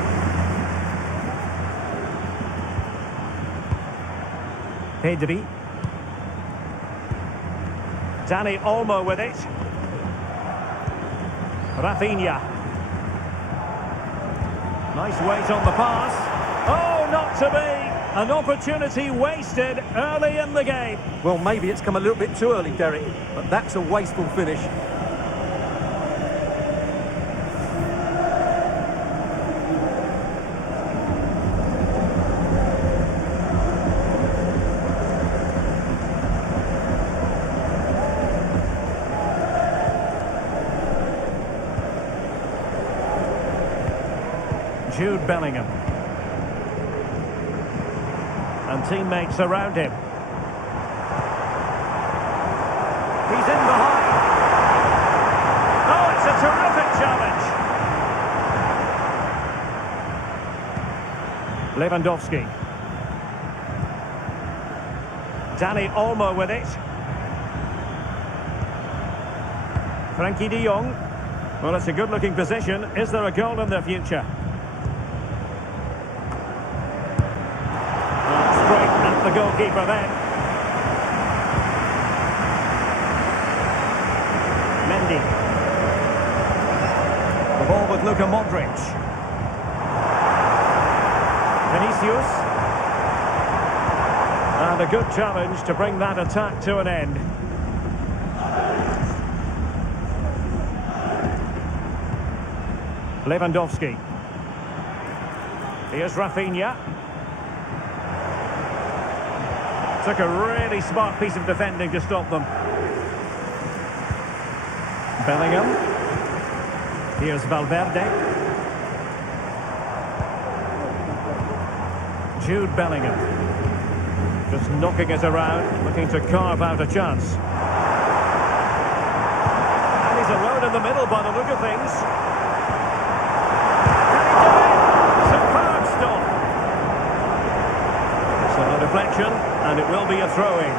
Pedri. Dani Olmo with it. Rafinha. Nice weight on the pass. Oh, not to be! An opportunity wasted early in the game. Well, maybe it's come a little bit too early, Derek, but that's a wasteful finish. Jude Bellingham. And teammates around him. He's in behind. Oh, it's a terrific challenge. Lewandowski. Dani Olmo with it. Frankie de Jong. Well, it's a good-looking position. Is there a goal in the future? The goalkeeper then. Mendy. The ball with Luka Modric. Vinicius. And a good challenge to bring that attack to an end. Lewandowski. Here's Rafinha. Took a really smart piece of defending to stop them. Bellingham. Here's Valverde. Jude Bellingham. Just knocking it around, looking to carve out a chance. And he's alone in the middle by the look of things. Can he do it? Superb stop. So a deflection. And it will be a throw-in.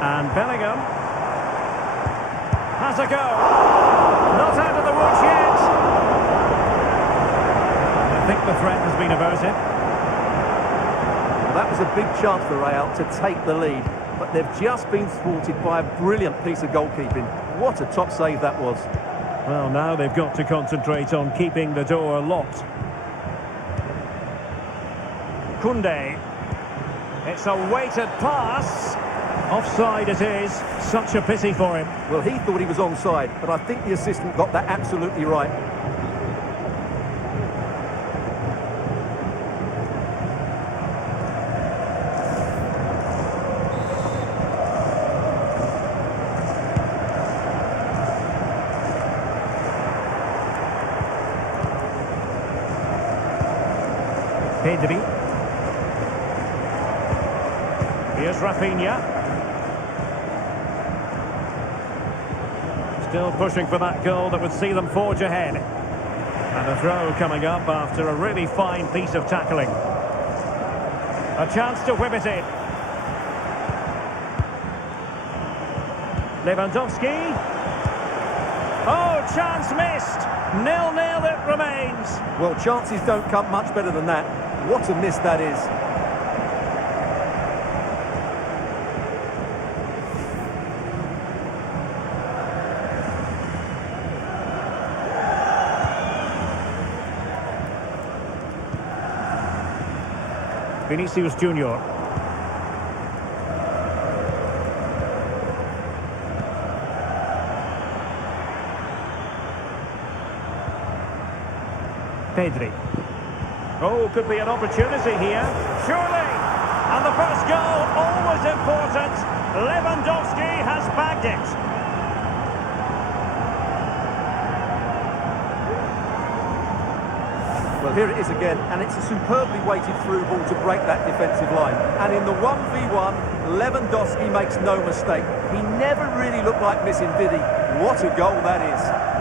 And Bellingham has a go. Not out of the woods yet. I think the threat has been averted. Well, that was a big chance for Real to take the lead. But they've just been thwarted by a brilliant piece of goalkeeping. What a top save that was. Well, now they've got to concentrate on keeping the door locked. Koundé. It's a weighted pass. Offside it is. Such a pity for him. Well, he thought he was onside, but I think the assistant got that absolutely right. Pedri. Here's Rafinha. Still pushing for that goal that would see them forge ahead. And a throw coming up after a really fine piece of tackling. A chance to whip it in. Lewandowski. Oh, chance missed. 0-0 it remains. Well, chances don't come much better than that. What a miss that is. Vinicius Junior. Pedri. Oh, could be an opportunity here. Surely! And the first goal, always important. Lewandowski has bagged it. Well, here it is again, and it's a superbly weighted through ball to break that defensive line. And in the 1v1, Lewandowski makes no mistake. He never really looked like missing, did he? What a goal that is.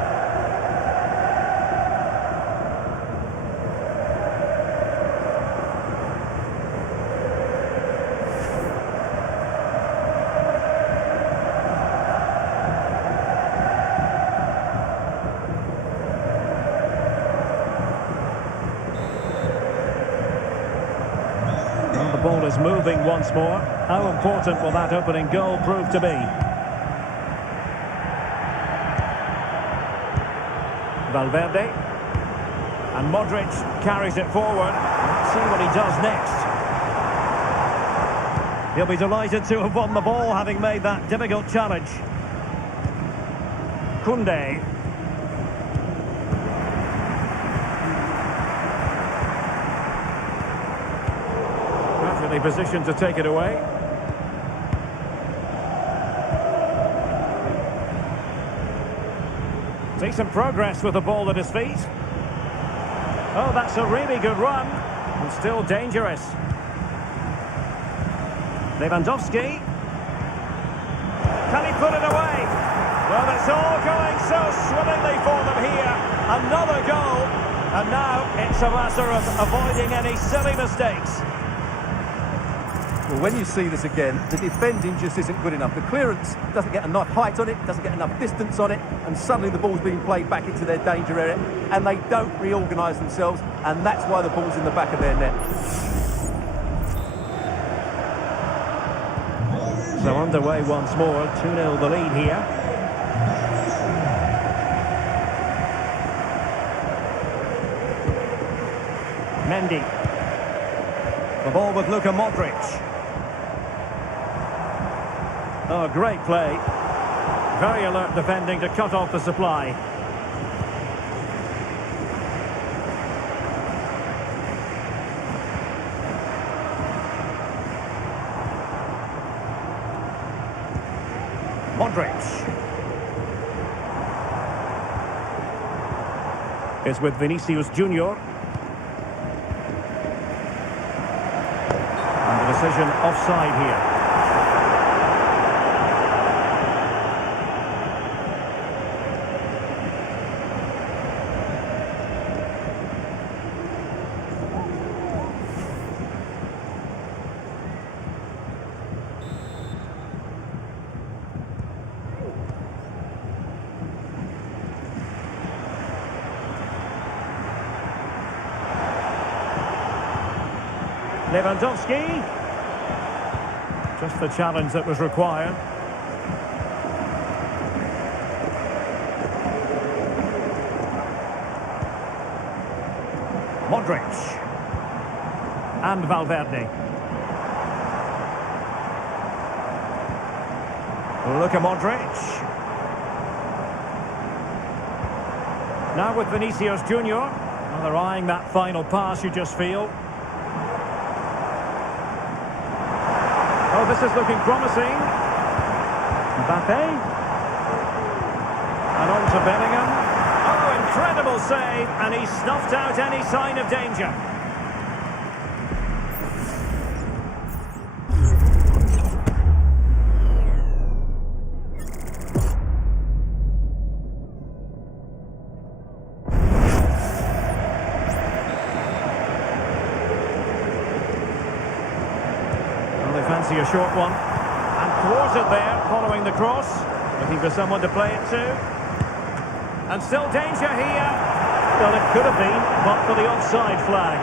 The ball is moving once more. How important will that opening goal prove to be? Valverde. And Modric carries it forward. Let's see what he does next. He'll be delighted to have won the ball, having made that difficult challenge. Koundé. Perfectly positioned to take it away. Decent progress with the ball at his feet. Oh, that's a really good run. And still dangerous. Lewandowski. Can he put it away? Well, it's all going so swimmingly for them here. Another goal. And now it's a matter of avoiding any silly mistakes. Well, when you see this again, the defending just isn't good enough. The clearance doesn't get enough height on it, doesn't get enough distance on it, and suddenly the ball's being played back into their danger area, and they don't reorganise themselves, and that's why the ball's in the back of their net. So underway once more, 2-0 the lead here. Mendy. The ball with Luka Modric. Oh, great play. Very alert defending to cut off the supply. Modric. Is with Vinicius Junior. And the decision offside here. Lewandowski. Just the challenge that was required. Modric. And Valverde. Luka Modric. Now with Vinicius Junior. Well, they're eyeing that final pass, you just feel. Oh, this is looking promising. Mbappe. And on to Bellingham. Oh, incredible save. And he snuffed out any sign of danger. Fancy a short one, and thwarted there following the cross, looking for someone to play it to, and still danger here. Well, it could have been, but for the offside flag.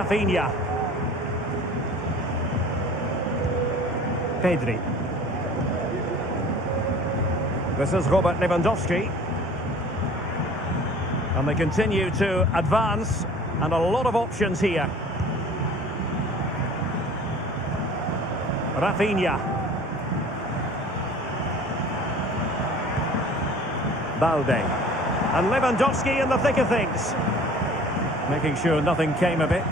Rafinha. Pedri. This is Robert Lewandowski. And they continue to advance, and a lot of options here. Rafinha. Balde. And Lewandowski in the thick of things. Making sure nothing came of it.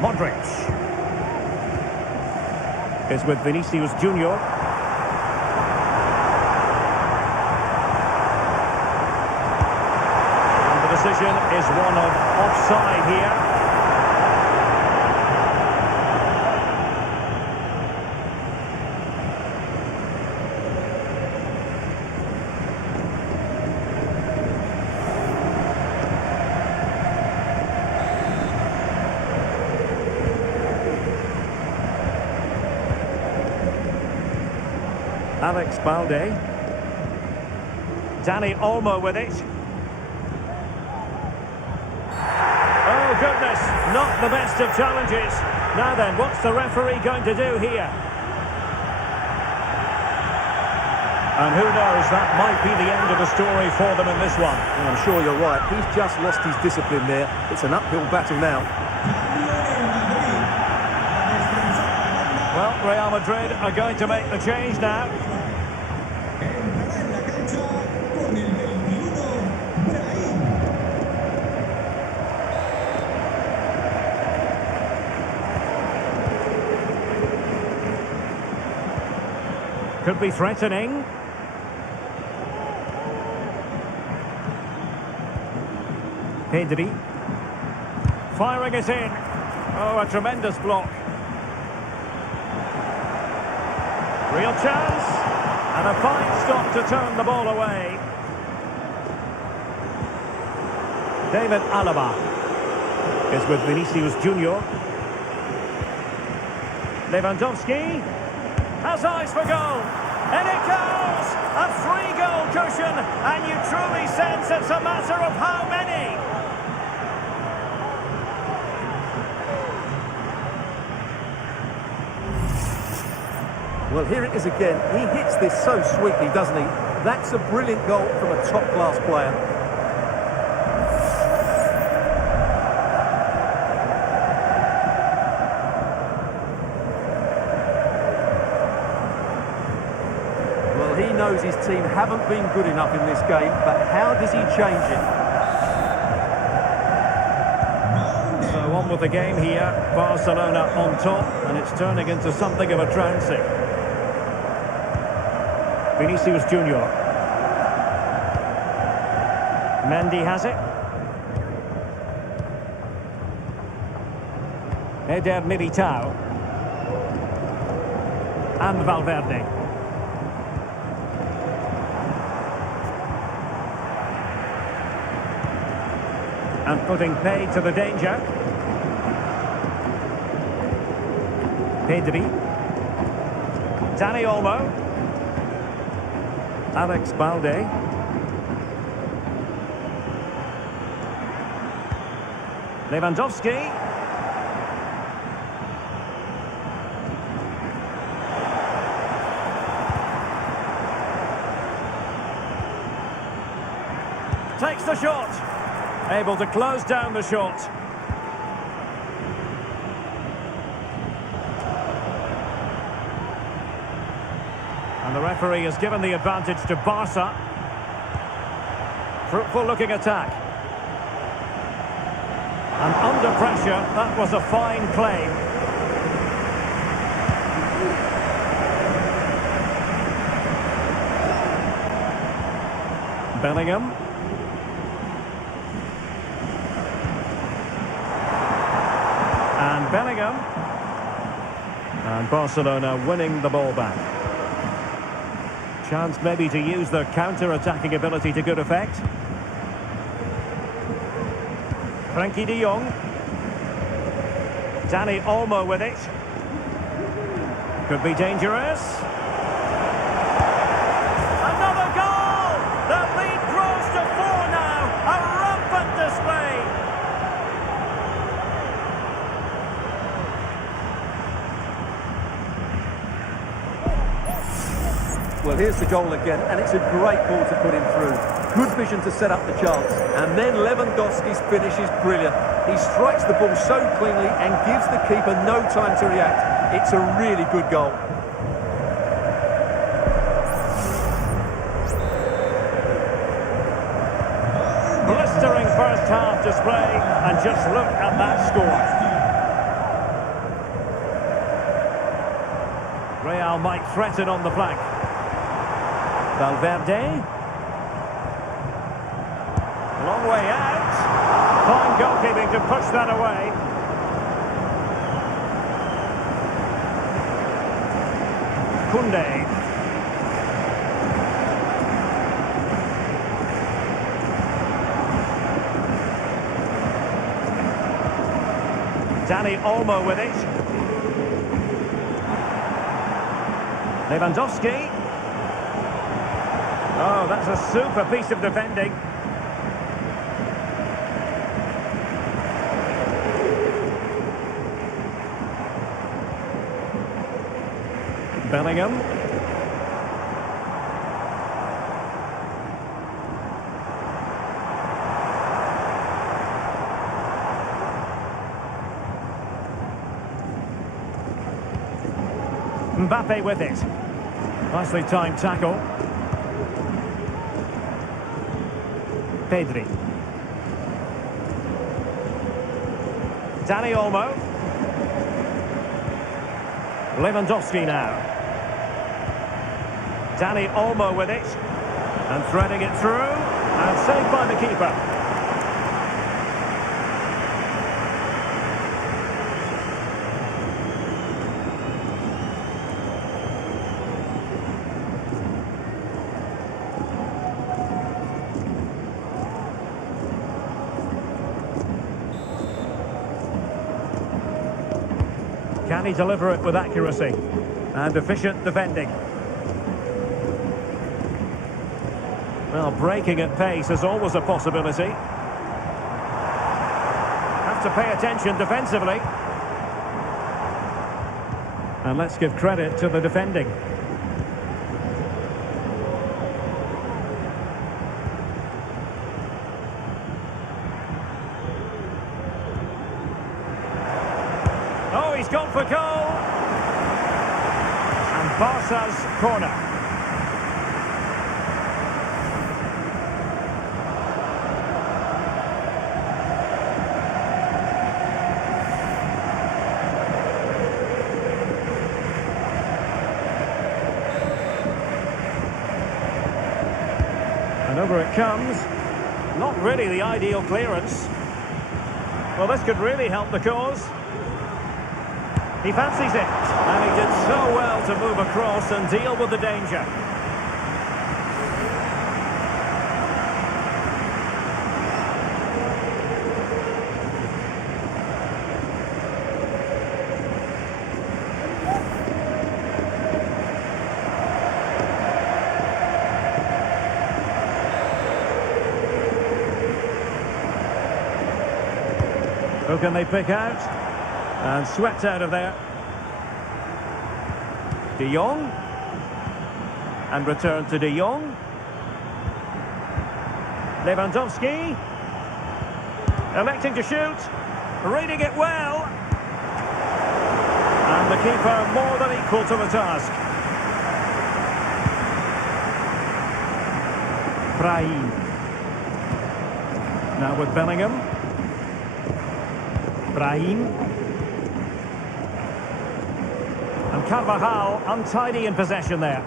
Modric is with Vinicius Junior. And the decision is one of offside here. Alex Balde. Dani Olmo with it. Oh goodness, not the best of challenges. Now then, what's the referee going to do here? And who knows, that might be the end of the story for them in this one. Well, I'm sure you're right. He's just lost his discipline there. It's an uphill battle now. Well, Real Madrid are going to make the change now. Could be threatening. Pedri. Firing it in. Oh, a tremendous block. Real chance. And a fine stop to turn the ball away. David Alaba is with Vinicius Junior. Lewandowski has eyes for goal. And it goes! A 3-goal cushion. And you truly sense it's a matter of how many. Well, here it is again. He hits this so sweetly, doesn't he? That's a brilliant goal from a top-class player. Well, he knows his team haven't been good enough in this game, but how does he change it? So on with the game here. Barcelona on top, and it's turning into something of a trouncing. Vinicius Junior. Mendy has it. Eder Militao. And Valverde. And putting paid to the danger. Pedri. Dani Olmo. Alex Balde. Lewandowski. Takes the shot. Able to close down the shot. And the referee has given the advantage to Barca. Fruitful looking attack. And under pressure, that was a fine claim. Bellingham. And Bellingham. And Barcelona winning the ball back. Chance maybe to use their counter-attacking ability to good effect. Frenkie de Jong. Dani Olmo with it. Could be dangerous. Well, here's the goal again, and it's a great ball to put him through. Good vision to set up the chance. And then Lewandowski's finish is brilliant. He strikes the ball so cleanly and gives the keeper no time to react. It's a really good goal. Blistering first half display, and just look at that score. Real might threaten on the flank. Valverde. Long way out. Fine goalkeeping to push that away. Koundé. Dani Olmo with it. Lewandowski. Oh, that's a super piece of defending. Bellingham. Mbappe with it. Nicely timed tackle. Pedri. Dani Olmo. Lewandowski now. Dani Olmo with it. And threading it through. And saved by the keeper. Can he deliver it with accuracy and efficient defending? Well, breaking at pace is always a possibility. Have to pay attention defensively. And let's give credit to the defending. Oh, he's gone for goal. And Barca's corner. And over it comes. Not really the ideal clearance. Well, this could really help the cause. He fancies it, and he did so well to move across and deal with the danger. Who can they pick out? And swept out of there. De Jong. And return to De Jong. Lewandowski. Electing to shoot. Reading it well. And the keeper more than equal to the task. Brahim. Now with Bellingham. Brahim. And Carvajal untidy in possession there.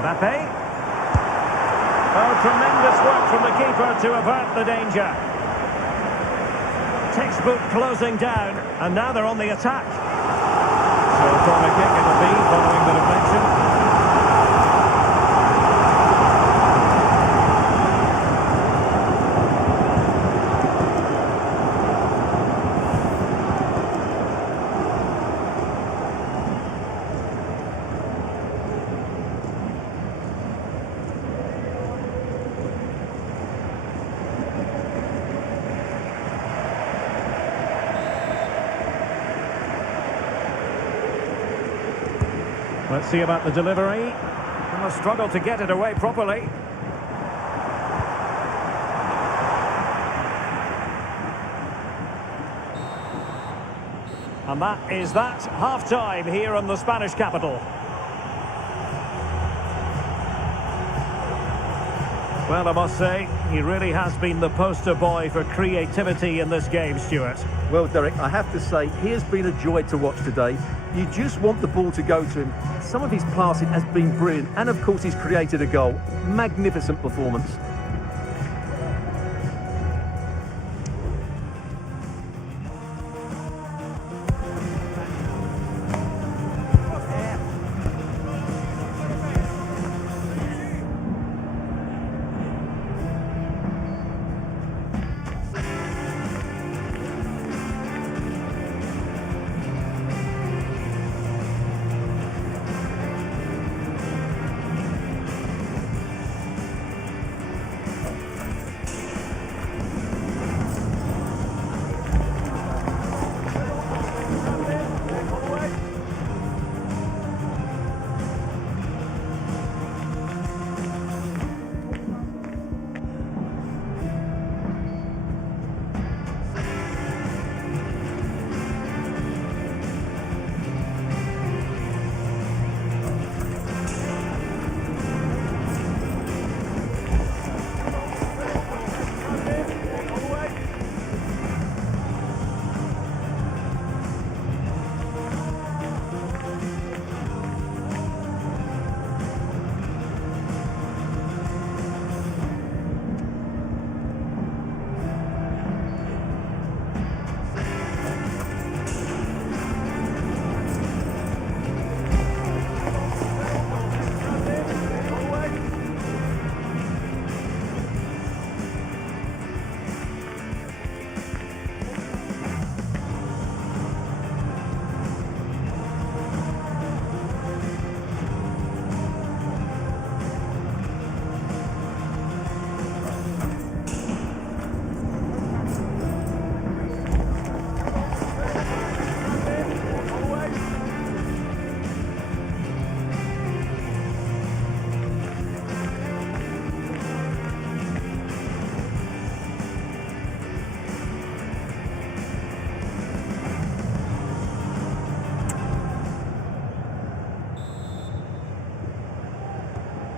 Mbappe. Oh, tremendous work from the keeper to avert the danger. Textbook closing down, and now they're on the attack. So a corner kick it'll be following the deflection. Let's see about the delivery. And a struggle to get it away properly. And that is that. Half-time here in the Spanish capital. Well, I must say, he really has been the poster boy for creativity in this game, Stuart. Well, Derek, I have to say, he has been a joy to watch today. You just want the ball to go to him. Some of his passing has been brilliant, and of course he's created a goal. Magnificent performance.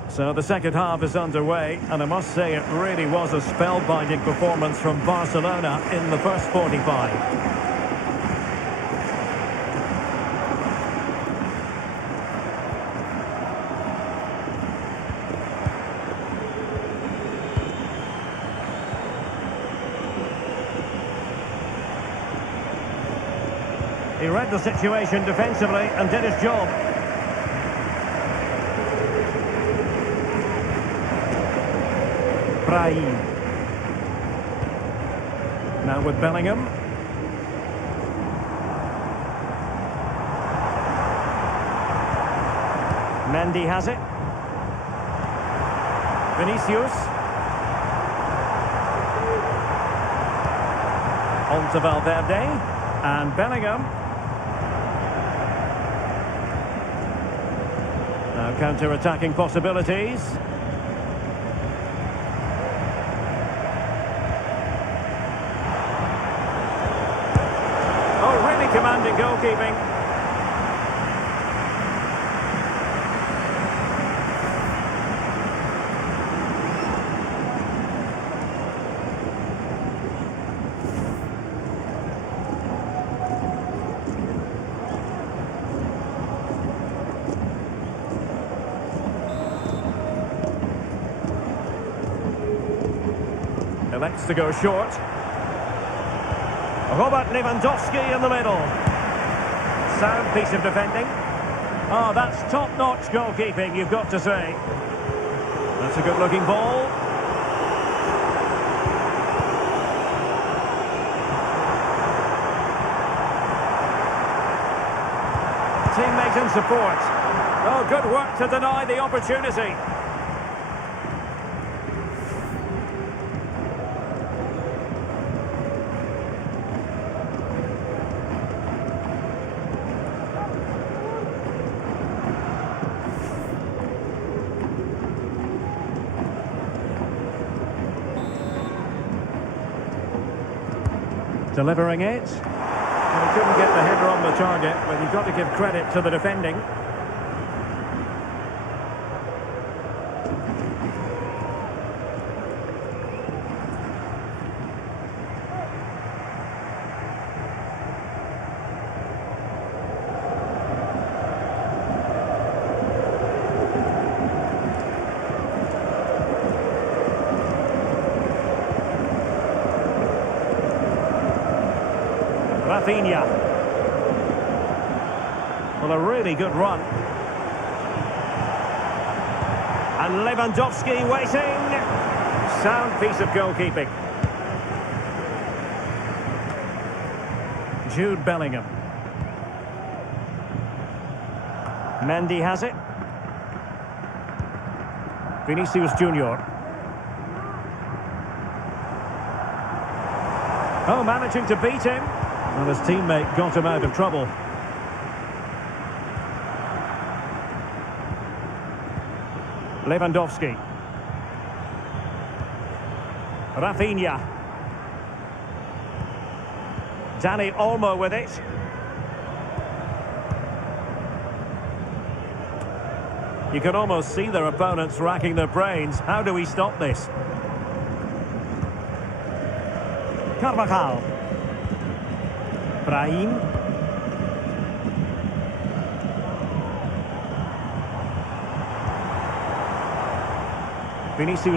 So the second half is underway, and I must say it really was a spellbinding performance from Barcelona in the first 45. He read the situation defensively and did his job. Now with Bellingham. Mendy has it. Vinicius. On to Valverde. And Bellingham. Now counter-attacking possibilities. Commanding goalkeeping. Elects to go short. Robert Lewandowski in the middle. Sound piece of defending. Oh, that's top-notch goalkeeping, you've got to say. That's a good-looking ball. Teammate in support. Oh, good work to deny the opportunity. Delivering it. And he couldn't get the header on the target, but you've got to give credit to the defending. Rafinha. Well, a really good run. And Lewandowski waiting. Sound piece of goalkeeping. Jude Bellingham. Mendy has it. Vinicius Junior. Oh, managing to beat him. And his teammate got him out of trouble. Lewandowski. Rafinha. Dani Olmo with it. You can almost see their opponents racking their brains. How do we stop this? Carvajal. Brahim. Vinicius